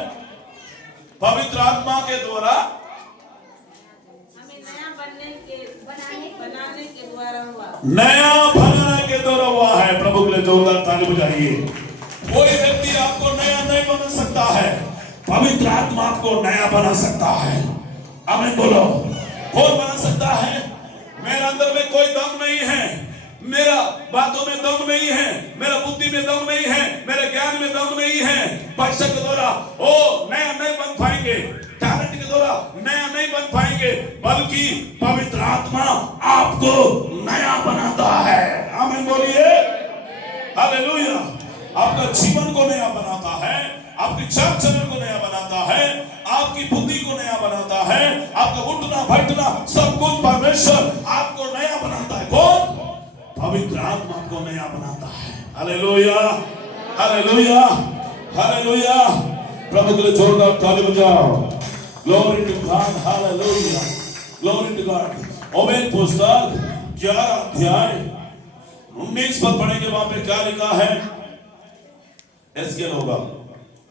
पवित्र आत्मा के द्वारा हमें नया बनाने के द्वारा हुआ। नया बनाने के द्वारा हुआ है। प्रभु के लिए जोरदार ताली बजाइए। कोई व्यक्ति आपको नया नहीं बना सकता है, पवित्र आत्मा आपको नया बना सकता है। आमीन बोलो। कौन बना सकता है? मेरे अंदर में कोई दम नहीं है, मेरा बातों में दम नहीं है, मेरा बुद्धि में दम नहीं है, मेरे ज्ञान में दम नहीं है। पैसे के द्वारा नया नहीं बन पाएंगे, टैलेंट के द्वारा नया नहीं बन पाएंगे, बल्कि पवित्र आत्मा आपको नया बनाता है। आमीन बोलिए। हालेलुया। आपका जीवन को नया बनाता है, आपके चाल चलन को नया बनाता है, आपकी बुद्धि को नया बनाता है, आपका उठना बैठना सब कुछ परमेश्वर आपको नया बनाता है। कौन? पवित्र आत्मा आपको नया बनाता है। Hallelujah, hallelujah, hallelujah. प्रभु के लिए जोरदार ताली बजाओ। Glory to God. Hallelujah, glory to God. Amen पुस्तक 11 अध्याय 19 पद पढ़ेंगे। वहां पे क्या लिखा है? एस्केल होगा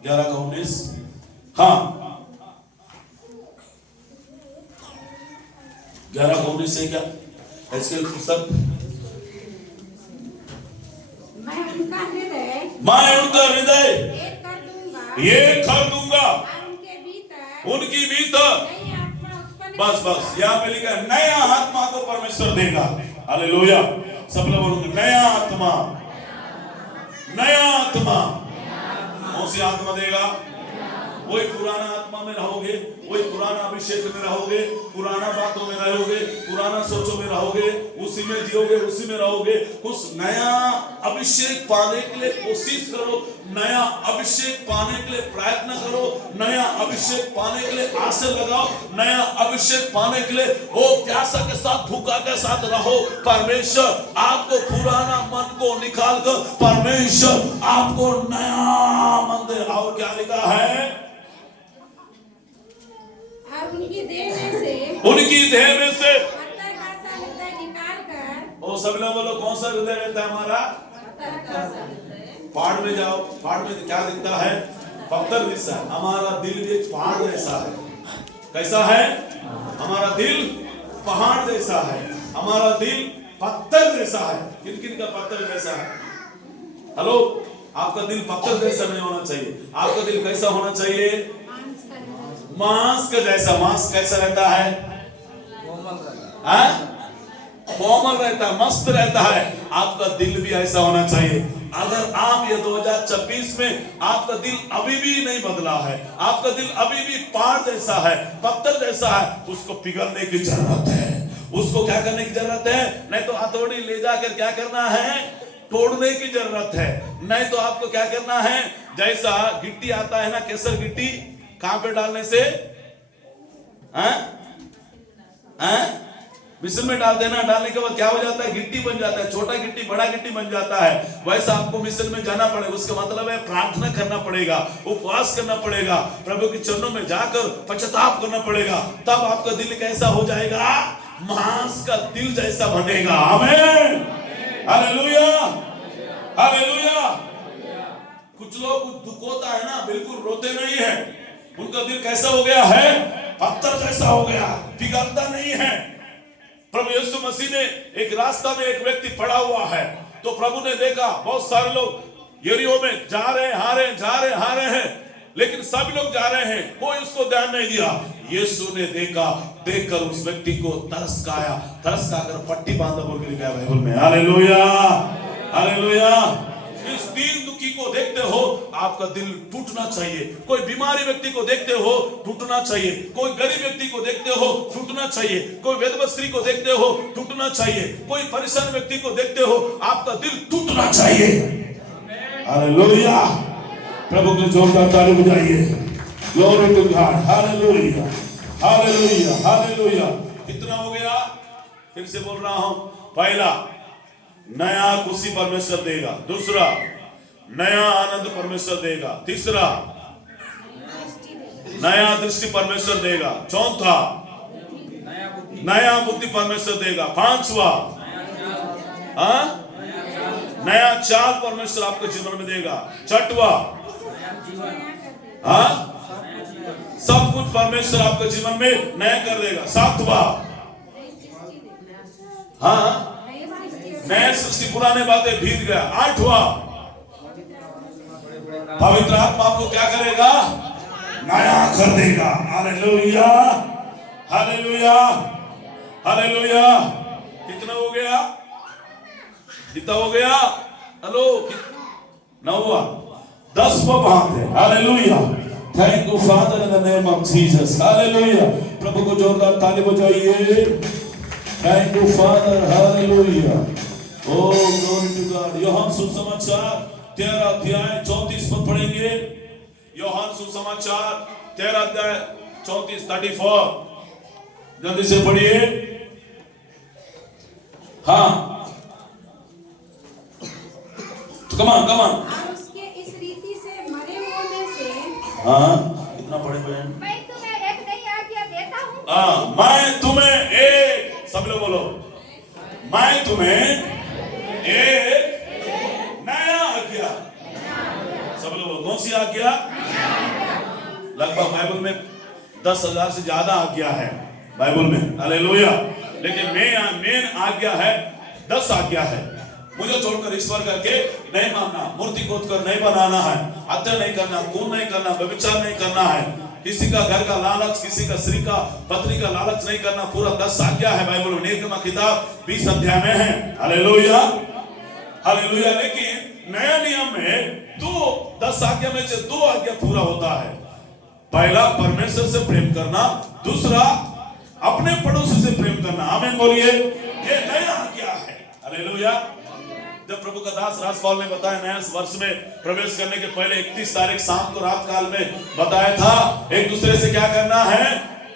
11 का 19। हाँ, 11 का 19 से क्या? एस्केल पुस्तक। मैं उनका हृदय मैं उनका हृदय एक कर दूंगा, ये कर दूंगा, और उनकी भीतर नई आत्मा उत्पन्न बस यहाँ पे लिखा है नया आत्मा को परमेश्वर देगा। हालेलुया। सब लोग बोलोगे नया आत्मा, नया आत्मा। कौन सी आत्मा देगा? वही पुराना आत्मा में रहोगे, वही पुराना अभिषेक में रहोगे, पुराना बातों में रहोगे, पुराना सोचों में रहोगे, उसी में जियोगे, उसी में रहोगे। कुछ नया अभिषेक पाने के लिए कोशिश करो, नया अभिषेक पाने के लिए प्रयत्न करो, नया अभिषेक पाने के लिए आशा लगाओ, नया अभिषेक पाने के लिए वो प्यासा के साथ भूखा के साथ रहो। परमेश्वर आपको पुराना मन को निकाल कर परमेश्वर आपको नया मन दे। और क्या लिखा है? उनकी देह में से पत्थर का सा हृदय निकाल कर। वो सब लोग बोलो कौन सा हृदय रहता है हमारा? पहाड़ में जाओ, पहाड़ में क्या दिखता है? पत्थर जैसा। हमारा दिल भी एक पहाड़ जैसा है। कैसा है? हमारा दिल पहाड़ जैसा है, हमारा दिल पत्थर जैसा है। किन किन का पत्थर जैसा है? हेलो, आपका दिल पत्थर जैसा नहीं होना चाहिए। आपका दिल कैसा होना चाहिए? मांस का जैसा। मांस कैसा रहता है? कोमल रहता है, मस्त रहता है। आपका दिल भी ऐसा होना चाहिए। अगर आप ये 2026 में आपका दिल अभी भी नहीं बदला है, आपका दिल अभी भी पहाड़ जैसा है, पत्थर जैसा है, उसको पिघलने की जरूरत है। उसको क्या करने की जरूरत है? नहीं तो हथौड़ी ले जाकर क्या करना है? तोड़ने की जरूरत है। नहीं तो आपको क्या करना है? जैसा गिट्टी आता है ना, केसर गिट्टी, कहां पे डालने से? मिश्रण में डाल देना। डालने के बाद क्या हो जाता है? गिट्टी बन जाता है। छोटा गिट्टी बड़ा गिट्टी बन जाता है। वैसा आपको मिश्रण में जाना पड़ेगा। उसका मतलब है प्रार्थना करना पड़ेगा, उपवास करना पड़ेगा, प्रभु के चरणों में जाकर पश्चाताप करना पड़ेगा। तब आपका दिल कैसा हो जाएगा? मांस का दिल जैसा बनेगा। आमीन, हालेलुया, हालेलुया। कुछ लोग दुख होता है ना, बिल्कुल रोते नहीं है। उनका दिल कैसा हो गया है? पत्थर जैसा हो गया, पिघलता नहीं है। प्रभु यीशु मसीह ने एक रास्ता में एक व्यक्ति पड़ा हुआ है, तो प्रभु ने देखा बहुत सारे लोग यरीहो में जा रहे हैं, लेकिन सभी लोग जा रहे हैं, कोई उसको ध्यान नहीं दिया। यीशु ने देखकर उस व्यक्ति को तरस खाकर पट्टी बांधा बोल के लिखा है बाइबल में। Hallelujah, hallelujah. इस दीन दुखी को देखते हो आपका दिल टूटना चाहिए। कोई बीमारी व्यक्ति को देखते हो टूटना चाहिए। कोई गरीब व्यक्ति को देखते हो टूटना चाहिए। कोई विधवा स्त्री को देखते हो टूटना चाहिए। कोई परेशान व्यक्ति को देखते हो आपका दिल टूटना चाहिए। हालेलुया। प्रभु के जोरदार ताली बजाइए। Glory to God. Hallelujah, hallelujah, hallelujah. कितना हो गया? फिर से बोल रहा हूं। पहला, नया खुशी परमेश्वर देगा। दूसरा, नया आनंद परमेश्वर देगा। तीसरा, नया दृष्टि परमेश्वर देगा। चौथा, नया बुद्धि परमेश्वर देगा। पांचवा, नया चाल परमेश्वर आपके जीवन में देगा। छठवा, सब कुछ परमेश्वर आपके जीवन में नया कर देगा। सातवां, नया सृष्टि, पुराने बातें बीत गया। आठवां, पवित्र आत्मा आपको क्या करेगा? नया कर देगा। Hallelujah, hallelujah, hallelujah. कितना हो गया? कितना हो गया? हेलो, 9वां, 10वां बात है। Hallelujah. Thank you Father in the name of Jesus. Hallelujah. प्रभु को जोरदार ताली बजाइए। Thank you Father. Hallelujah. Oh, glory to God. यूहन्ना सुसमाचार 13 अध्याय 34 पद पढ़ेंगे। यूहन्ना सुसमाचार 13 अध्याय 34 जल्दी से पढ़िए। हाँ, कम ऑन। उसके इस रीति से मरे हुओं में से, कितना पढ़े बहन? मैं तुम्हें एक नई आज्ञा देता हूँ। मैं तुम्हें एक, सब लोग बोलो, मैं तुम्हें एक नया आज्ञा। सब लोग कौन सी आज्ञा? लगभग बाइबल में 10,000 से ज्यादा आज्ञा है बाइबल में। हालेलुया। लेकिन मेन आज्ञा है, 10 आज्ञा है। मुझे छोड़कर ईश्वर करके नहीं मानना, मूर्ति खोद कर नहीं बनाना है, हत्या नहीं करना, खून नहीं करना, व्यभिचार नहीं करना है, किसी का घर का लालच, किसी का स्त्री का पत्नी का लालच नहीं करना। पूरा 10 आज्ञा है बाइबल में। निर्गमन किताब 20 अध्याय में है। Hallelujah, hallelujah. लेकिन नया नियम में 10 आज्ञा में से 2 आज्ञा पूरा होता है। पहला, परमेश्वर से प्रेम करना। दूसरा, अपने पड़ोसी से प्रेम करना। आमीन बोलिए। ये नया आज्ञा है। हालेलुया। जब प्रभु का दास राजपाल ने बताया नया वर्ष में प्रवेश करने के पहले 31 तारीख शाम को रात काल में बताया था एक दूसरे से क्या करना है,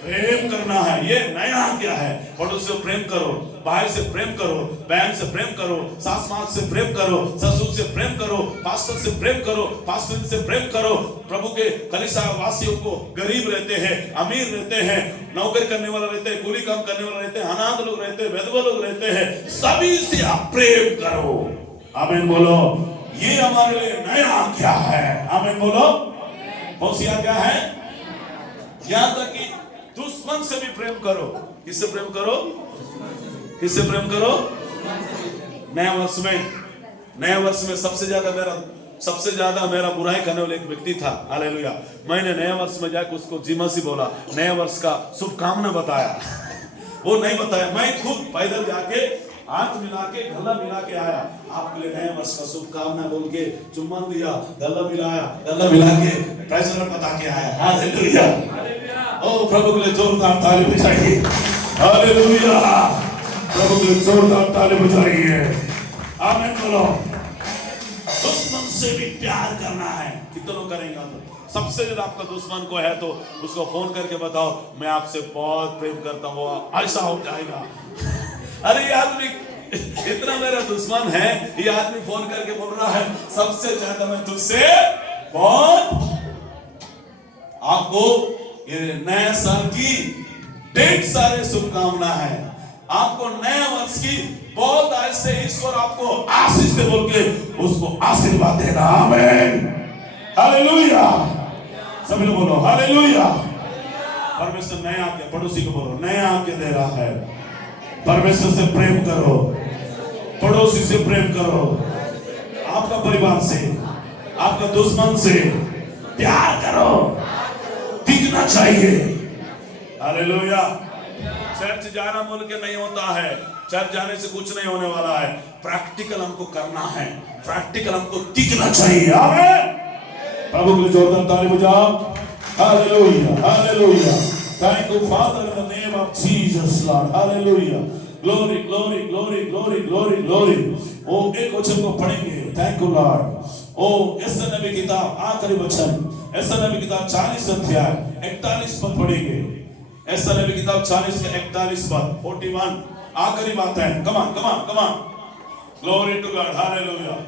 प्रेम करना है। ये नया क्या है, पड़ोसी से प्रेम करो, भाई से प्रेम करो, बहन से प्रेम करो, सास माँ से प्रेम करो, ससुर से प्रेम करो, पास्टर से प्रेम करो, पास्टर से प्रेम करो। प्रभु के कलीसिया वासियों को, गरीब रहते हैं, अमीर रहते हैं, नौकरी करने वाला रहते हैं, कूली काम करने वाला रहते हैं, अनाथ लोग रहते हैं, विधवा लोग रहते हैं, सभी से आप प्रेम करो। आमीन बोलो। ये हमारे लिए नया क्या है। आमीन बोलो। कौन सी क्या है? यहाँ तक कि दुश्मन से भी प्रेम करो। किससे प्रेम करो? किससे प्रेम करो? नया वर्ष में सबसे ज्यादा मेरा बुराई करने वाला एक व्यक्ति था। हालेलुया। मैंने नया वर्ष में जाकर उसको जी मसीह बोला, नया वर्ष का शुभकामना बताया। वो नहीं बताया, मैं खुद पैदल जाके हाथ मिला के गला मिला के आया, आपके लिए नए वर्ष का शुभकामना बोल के चुम्बन दिया, गला मिलाया, गला मिला के प्रेजेंट बता के आया। हालेलुया। ओ प्रभु के लिए जोरदार ताली बजाइए। हालेलुया। प्रभु के लिए जोरदार ताली बजाइए। आमीन बोलो। दुश्मन से भी प्यार करना है। कितने लोग करेंगे? सबसे ज्यादा आपका दुश्मन को है तो उसको फोन करके बताओ, मैं आपसे बहुत प्रेम करता हूँ, ऐसा हो जाएगा। अरे ये आदमी इतना मेरा दुश्मन है, ये आदमी फोन करके बोल रहा है सबसे ज्यादा मैं तुझसे बहुत। आपको ये नए साल की ढेर सारे शुभकामना है, आपको नए वर्ष की बहुत ऐसे ईश्वर आपको आशीष से बोल के उसको आशीर्वाद देना। आमीन। हालेलुया। सभी लोग बोलो हालेलुया। परमेश्वर नया आज्ञा, पड़ोसी को बोलो नया आज्ञा दे रहा है। परमेश्वर से प्रेम करो, पड़ोसी से प्रेम करो, आपका परिवार से, आपका दुश्मन से प्यार करो, दिखना चाहिए। हालेलुया। चर्च जाना बोल के नहीं होता है, चर्च जाने से कुछ नहीं होने वाला है। प्रैक्टिकल हमको करना है, प्रैक्टिकल हमको दिखना चाहिए। आमीन। प्रभु के लिए जोरदार ताली बजाओ। Hallelujah. Hallelujah. Thank you, Father, in the name of Jesus, Lord. Hallelujah. Glory, glory, glory, glory, glory, glory. ओ एक वचन को पढ़ेंगे। Thank you, Lord. ओ यशायाह नबी किताब आखिरी वचन, यशायाह नबी किताब 40 अध्याय 41 पद पढ़ेंगे। यशायाह नबी किताब 40 के 41 पद 41 आखिरी बात है। Come on, come on, come on. Glory to God. Hallelujah.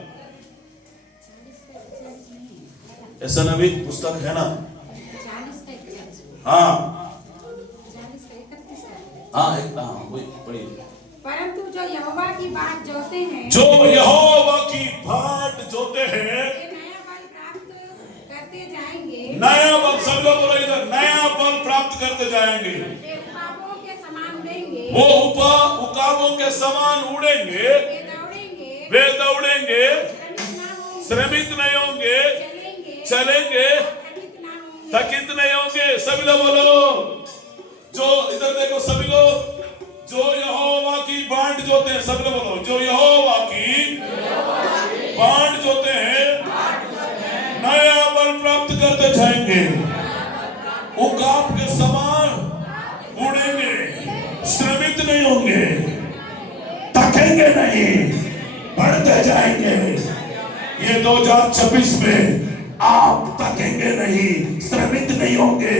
यशायाह नबी पुस्तक है ना? हाँ वही पढ़िए। परंतु जो यहोवा की बाट जोते हैं, जो यहोवा की बाट जोते हैं, नया बल प्राप्त करते जाएंगे। नया बल, सब लोग बोलो इधर, नया बल प्राप्त करते जाएंगे। वे उकाबों के समान उड़ेंगे। वो उकाबों के समान उड़ेंगे। वे दौड़ेंगे, श्रमित नहीं होंगे, चलेंगे, थकित नहीं होंगे। सभी लोग बोलो, जो इधर देखो सभी लोग, जो यहोवा की बाट जोते हैं, सब लोग बोलो, जो यहोवा की बाट जोते हैं, नया बल प्राप्त करते जाएंगे, उकाब के समान उड़ेंगे, श्रमित नहीं होंगे, थकेंगे नहीं, बढ़ते जाएंगे। ये 2026 में आप थकेंगे नहीं, श्रमित नहीं होंगे,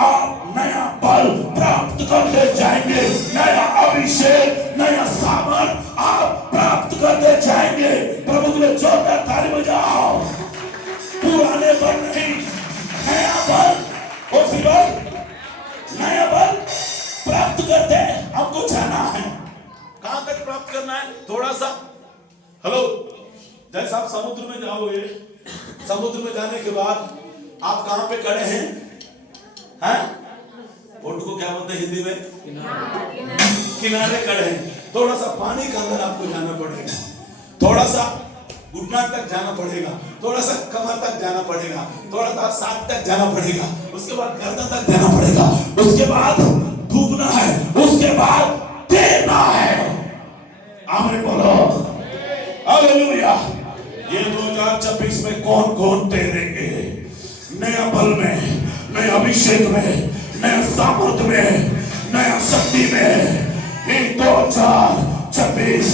आप नया बल प्राप्त करते जाएंगे, नया अभिषेक, नया सामर्थ आप प्राप्त करते जाएंगे। प्रभु के लिए जोरदार ताली बजाओ। पुराने बल नहीं, नया बल, उसी बल, नया बल प्राप्त करते हमको जाना है। कहां तक प्राप्त करना है? थोड़ा सा हेलो, जैसे आप समुद्र में जाओगे, समुद्र में जाने के बाद आप कहां पे खड़े हैं? हैं? बोट को क्या बोलते हैं हिंदी में? किनारे खड़े हैं। थोड़ा सा पानी के अंदर आपको जाना पड़ेगा, थोड़ा सा घुटना तक जाना पड़ेगा, थोड़ा सा कमर तक जाना पड़ेगा, थोड़ा सा साथ तक जाना पड़ेगा, उसके बाद गर्दन तक जाना पड़ेगा, उसके बाद डूबना है, उसके बाद तैरना है। आमीन बोलो। हालेलुया। ये 2026 में कौन कौन तैरेंगे? नया बल में, नए अभिषेक में, नया सामर्थ में, नया शक्ति में। 2026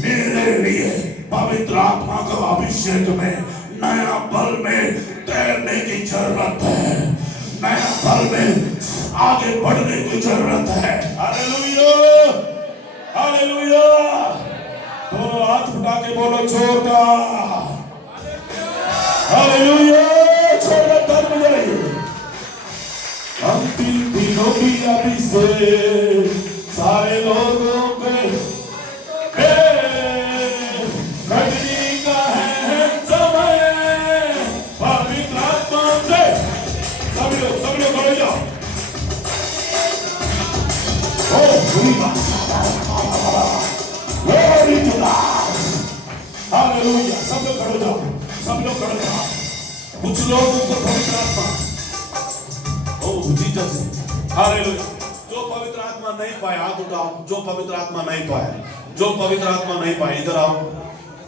मेरे लिए पवित्र आत्मा का अभिषेक में नया बल में तैरने की जरूरत है, नया बल में आगे बढ़ने की जरूरत है। Hallelujah, hallelujah. दोनों हाथ उठा के बोलो जोरदार हालेलुया। जोरदार बजाइए। अंतिम दिनों की अभिषेक सारे लोगों पे घटनी का है समय, पवित्र आत्मा से सब लोग खड़े जाओ। हालेलुया। सब लोग खड़े जाओ, सब लोग खड़े जाओ। कुछ लोगों को पवित्र आत्मा, ओह जीसस, हालेलुया। जो पवित्र आत्मा नहीं पाया हाथ उठाओ। जो पवित्र आत्मा नहीं पाया, जो पवित्र आत्मा नहीं पाया इधर आओ।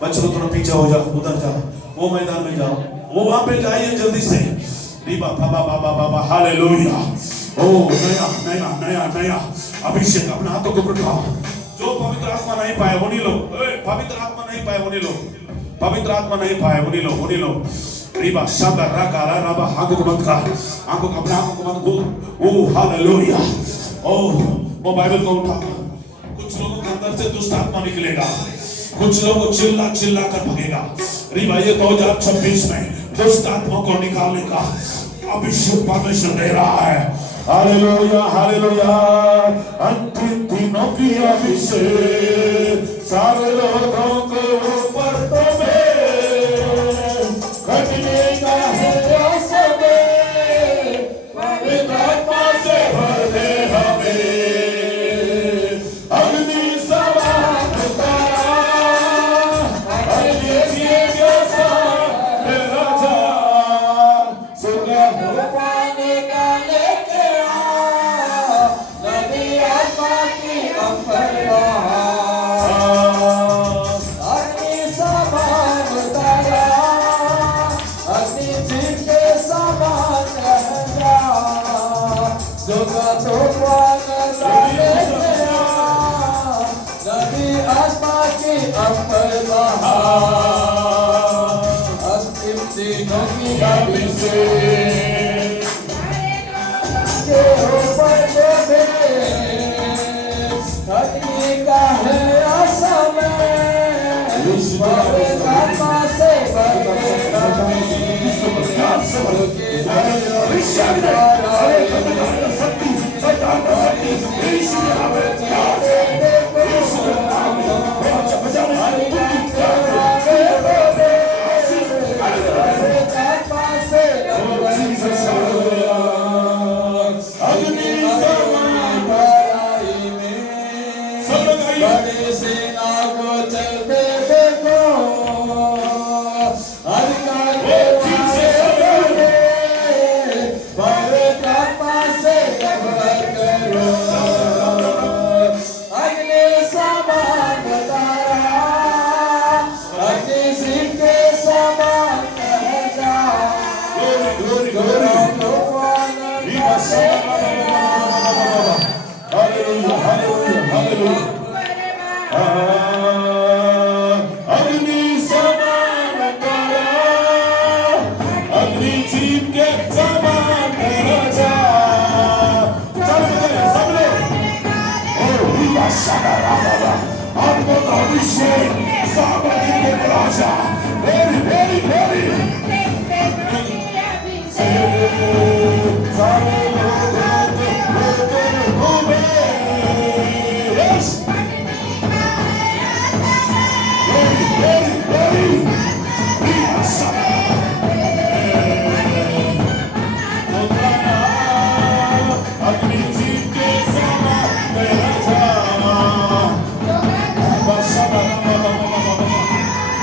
बच्चों थोड़ा पीछे हो जाओ, उधर जाओ, वो मैदान में जाओ, वो वहां पे जाइए जल्दी से। रीबा बाबा बाबा बाबा हालेलुया। ओह नया नया नया नया अभिषेक। अपने हाथों को उठाओ। जो पवित्र आत्मा नहीं पाए उन्हीं लोग, पवित्र आत्मा नहीं पाए उन्हीं लोग, पवित्र आत्मा नहीं पाए उन्हीं लोग, उन्हीं लोग। रीबा शादा राकारा राबा आंखों को बंद कर, आंखों को अपने आंखों को बंद कर। Oh hallelujah. ओह वो बाइबल को उठा। कुछ लोगों के अंदर से दुष्ट आत्मा निकलेगा, कुछ लोग चिल्ला चिल्ला कर भगेगा। रीबा ये 2026 में दुष्ट आत्मा को निकालने का अभिषेक परमेश्वर दे रहा है। Hallelujah, hallelujah. अंतिम दिनों की अभिषेक सारे लोगों के ऊपर तुम्हें घटने का है समय, पवित्र आत्मा से भर दे हमें। अग्नि समान तारा, अग्नि के साथ राजा, सुगा अंतिम दिनों की अभिषेक के ऊपर जो घटने का है समय, पवित्र आत्मा से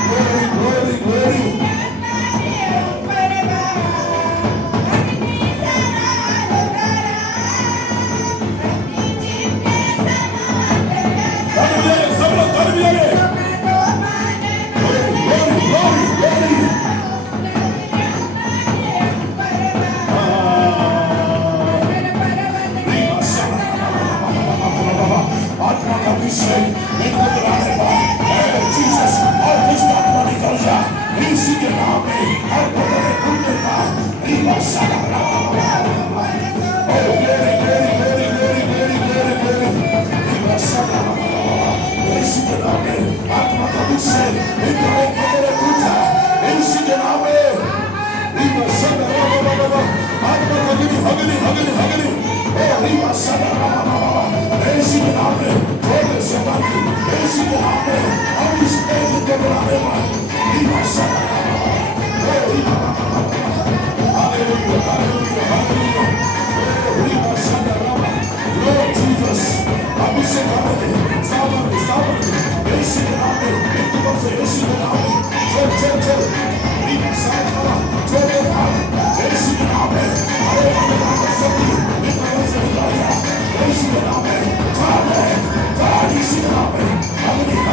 glory, glory, glory. यीशु के नाम में थोड़े समय यीशु के नाम में हम इस पेट को बुलाने वाले Lord Jesus, अभिषेक हमें सावन यीशु के नाम में एकदम से यीशु के नाम में चल यीशु के नाम में अरे शक्ति एकदम से हिलाया यीशु के नाम में यीशु के नाम में हमें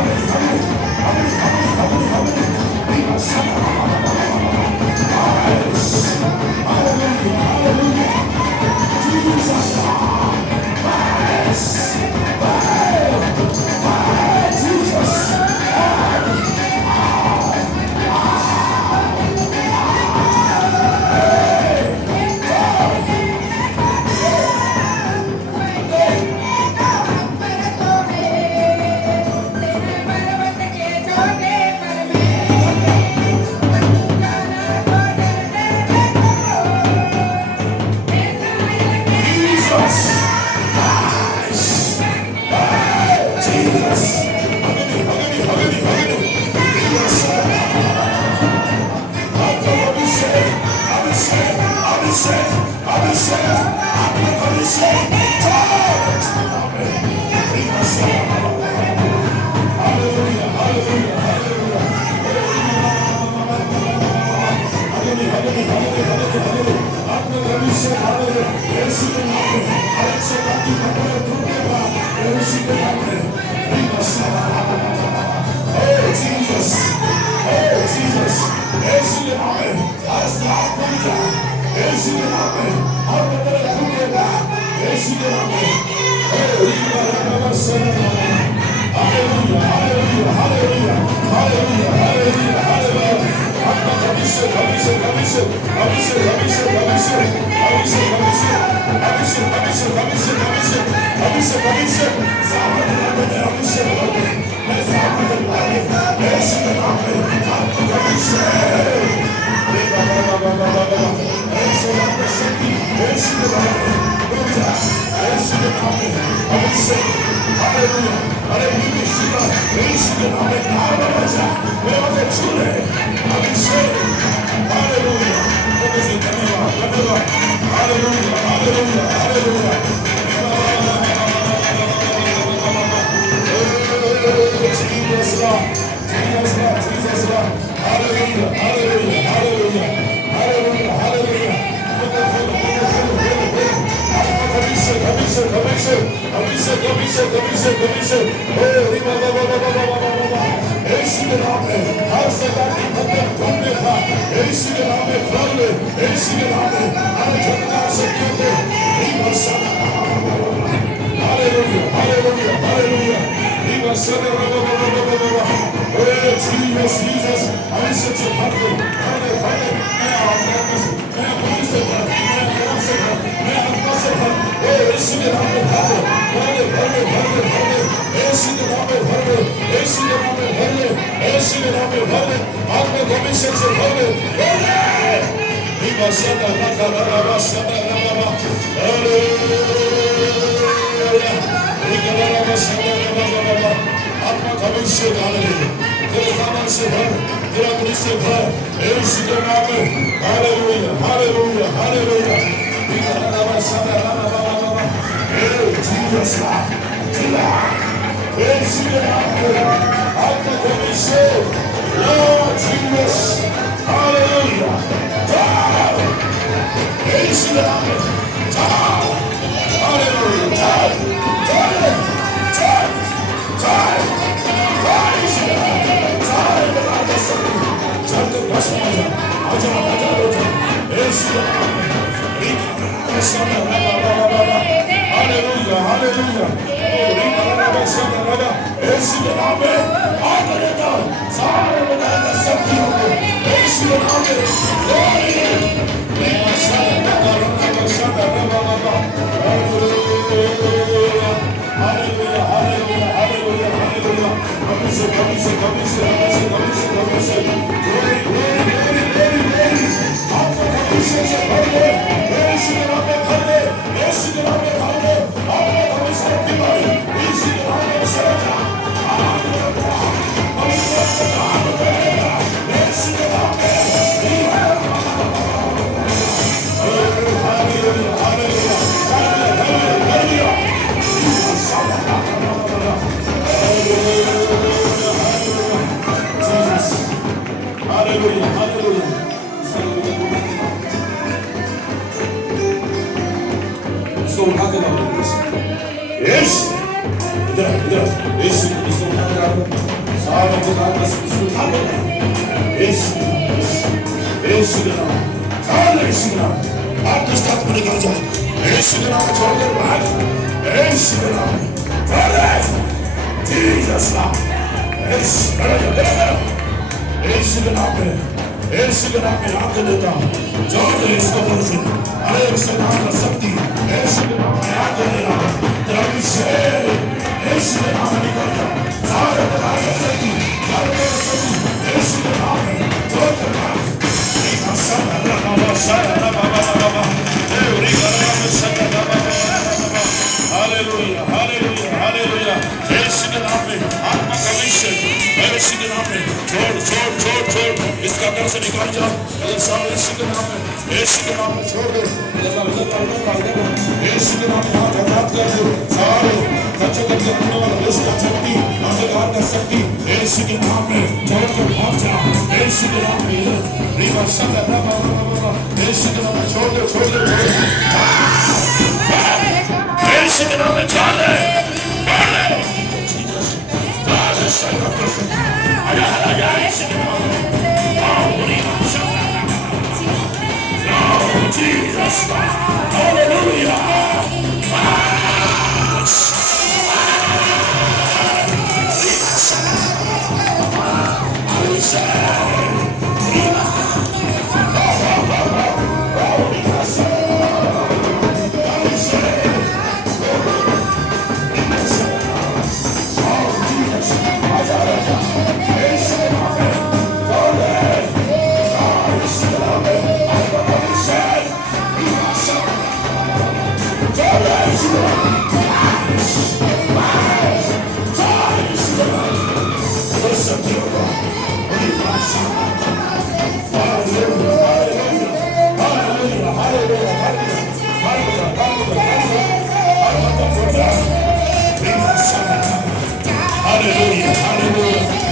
Yes, इसको उठा के डालो यीशु इधर इधर यीशु इसको उठा के डालो सारे खुदा का इसको उठा के डालो यीशु यीशु के नाम सारे यीशु के नाम आप दुष्ट आत्मा निकल जाओ यीशु के नाम छोड़ दो भाग यीशु के नाम जीसस नाम यीशु के नाम में आके देता हूँ जोर दे इसको बोल से अरे इसके नाम का शक्ति यीशु के नाम में आके दे रहा हूँ तेरा अभिषेक यीशु के नाम में निकल जा सारे प्रकार का शक्ति यीशु के नाम में जोर दे हालेलुया हालेलुया हालेलुया यीशु के नाम में आत्मा का अभिषेक यीशु के नाम में छोड़ छोड़ छोड़ छोड़ इसका घर से निकाल जाओ सब यीशु के नाम में छोड़ दो यीशु के नाम में हाथ आजाद कर दो सारे बच्चों को करने वाला दुष्ट शक्ति अंधकार का शक्ति यीशु के नाम में छोड़ के भाग जाओ यीशु के नाम में रिवा शब्द यीशु के नाम में छोड़ दो यीशु के नाम में छोड़ दे Jesus, hallelujah. Hallelujah, hallelujah.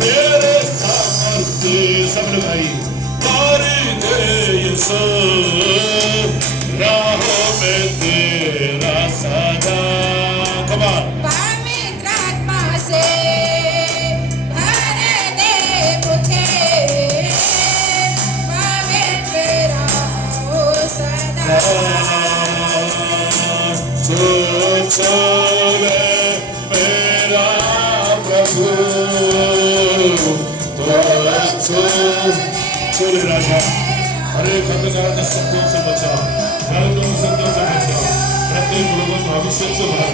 तेरे सामर्थ्य चले मेरा प्रभु तो चले राजा। हरे अंधकार के शब्दों से बचा, गलतों शब्दों से बचा, प्रत्येक लोगों को अभिषेक से भर,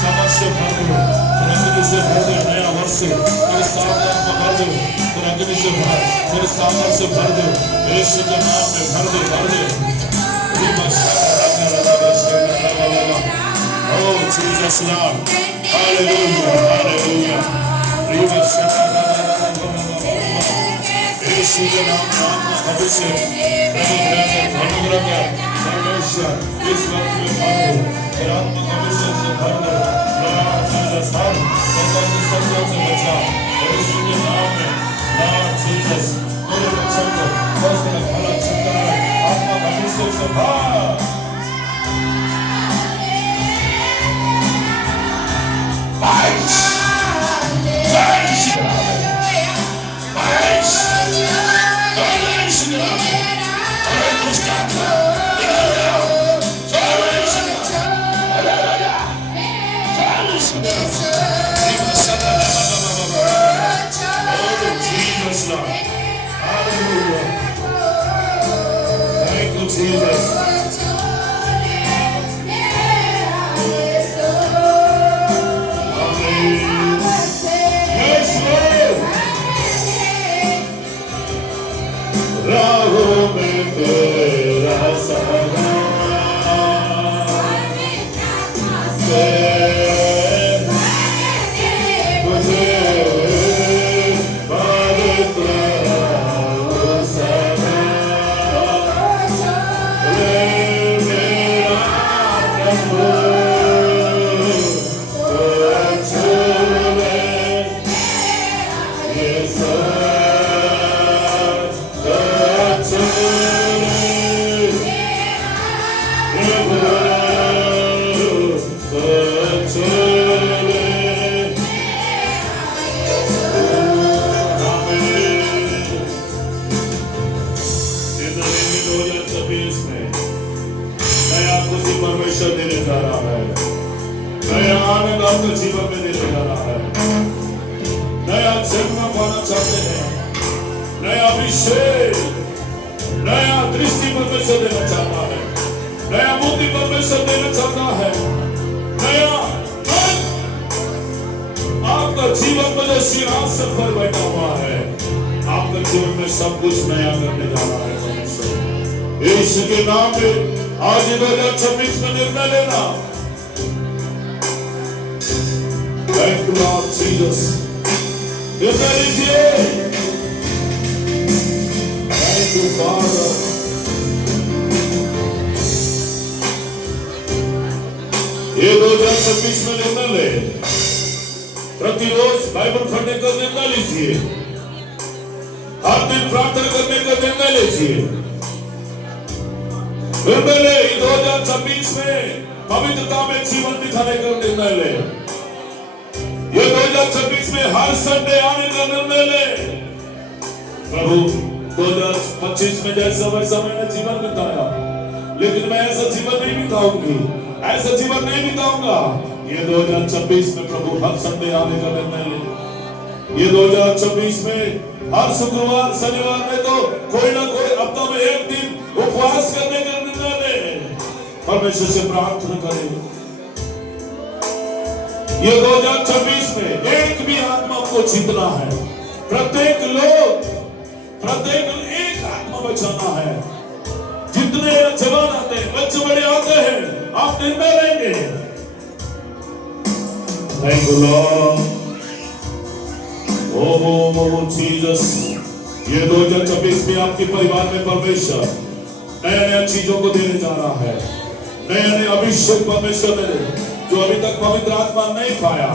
समझ से भर दो, अग्नि से भर दो, नया वर्ष तेरे सामर्थ्य भर दो, तेरे अग्नि से भर, तेरे सामर्थ्य से भर दो, यीशु के नाम में भर दो, भर दो। Oh Jesus Lord, Hallelujah, Hallelujah. यीशु के नाम में आत्मा अभिषेक, अनुग्रह का परमेश्वर इस वक्त में भर दो, तेरे आत्मा अभिषेक से भर दो। Lord Jesus, हम संकट की शक्तियों से बचा, यीशु के नाम में Lord Jesus, मेरे बच्चों को स्वस्थ रख, भला छुटकारा, आत्मा अभिषेक से भर। यीशु के नाम में आज 2026 में निर्णय लेना। Thank you Lord Jesus, निर्णय लीजिए। Thank you Father। ये 2026 में निर्णय ले, प्रतिरोज बाइबल पढ़ने का निर्णय लीजिए, हर दिन प्रार्थना करने का निर्णय लीजिए। 2026 में पवित्रता में जीवन दिखाने का निर्णय ले। ये 2026 में हर संडे आने का निर्णय ले। प्रभु 2025 में जैसा वैसा मैंने जीवन बिताया, लेकिन मैं ऐसा जीवन नहीं बिताऊंगी, ऐसा जीवन नहीं बिताऊंगा। ये 2026 में प्रभु हर संडे आने का निर्णय ले। ये 2026 में हर शुक्रवार शनिवार में तो कोई ना कोई हफ्ता में एक दिन उपवास करने का निर्णय ले। परमेश्वर से प्रार्थना करें। ये 2026 में एक भी आत्मा को जीतना है। प्रत्येक एक आत्मा बचाना है। जितने जवान आते हैं, बच्चे बड़े आते हैं, आप निर्णय लेंगे। Thank you Lord. Oh Jesus, ये 2026 में आपके परिवार में परमेश्वर नया चीजों को देने जा रहा है। नए अभिषेक परमेश्वर ने, जो अभी तक पवित्र आत्मा नहीं पाया।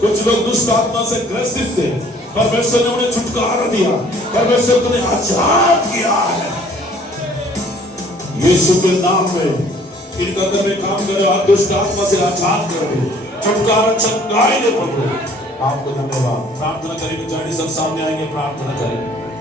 कुछ लोग दुष्ट आत्मा से ग्रसित थे, परमेश्वर ने उन्हें छुटकारा दिया। परमेश्वर ने उन्हें आजाद किया है। यीशु के नाम में इनका अंदर में काम करे, दुष्ट आत्मा से आजाद करे, छुटकारा चमकाए दे प्रभु। आपको धन्यवाद। प्रार्थना करेंगे, जानी सब सामने आएंगे, प्रार्थना करेंगे।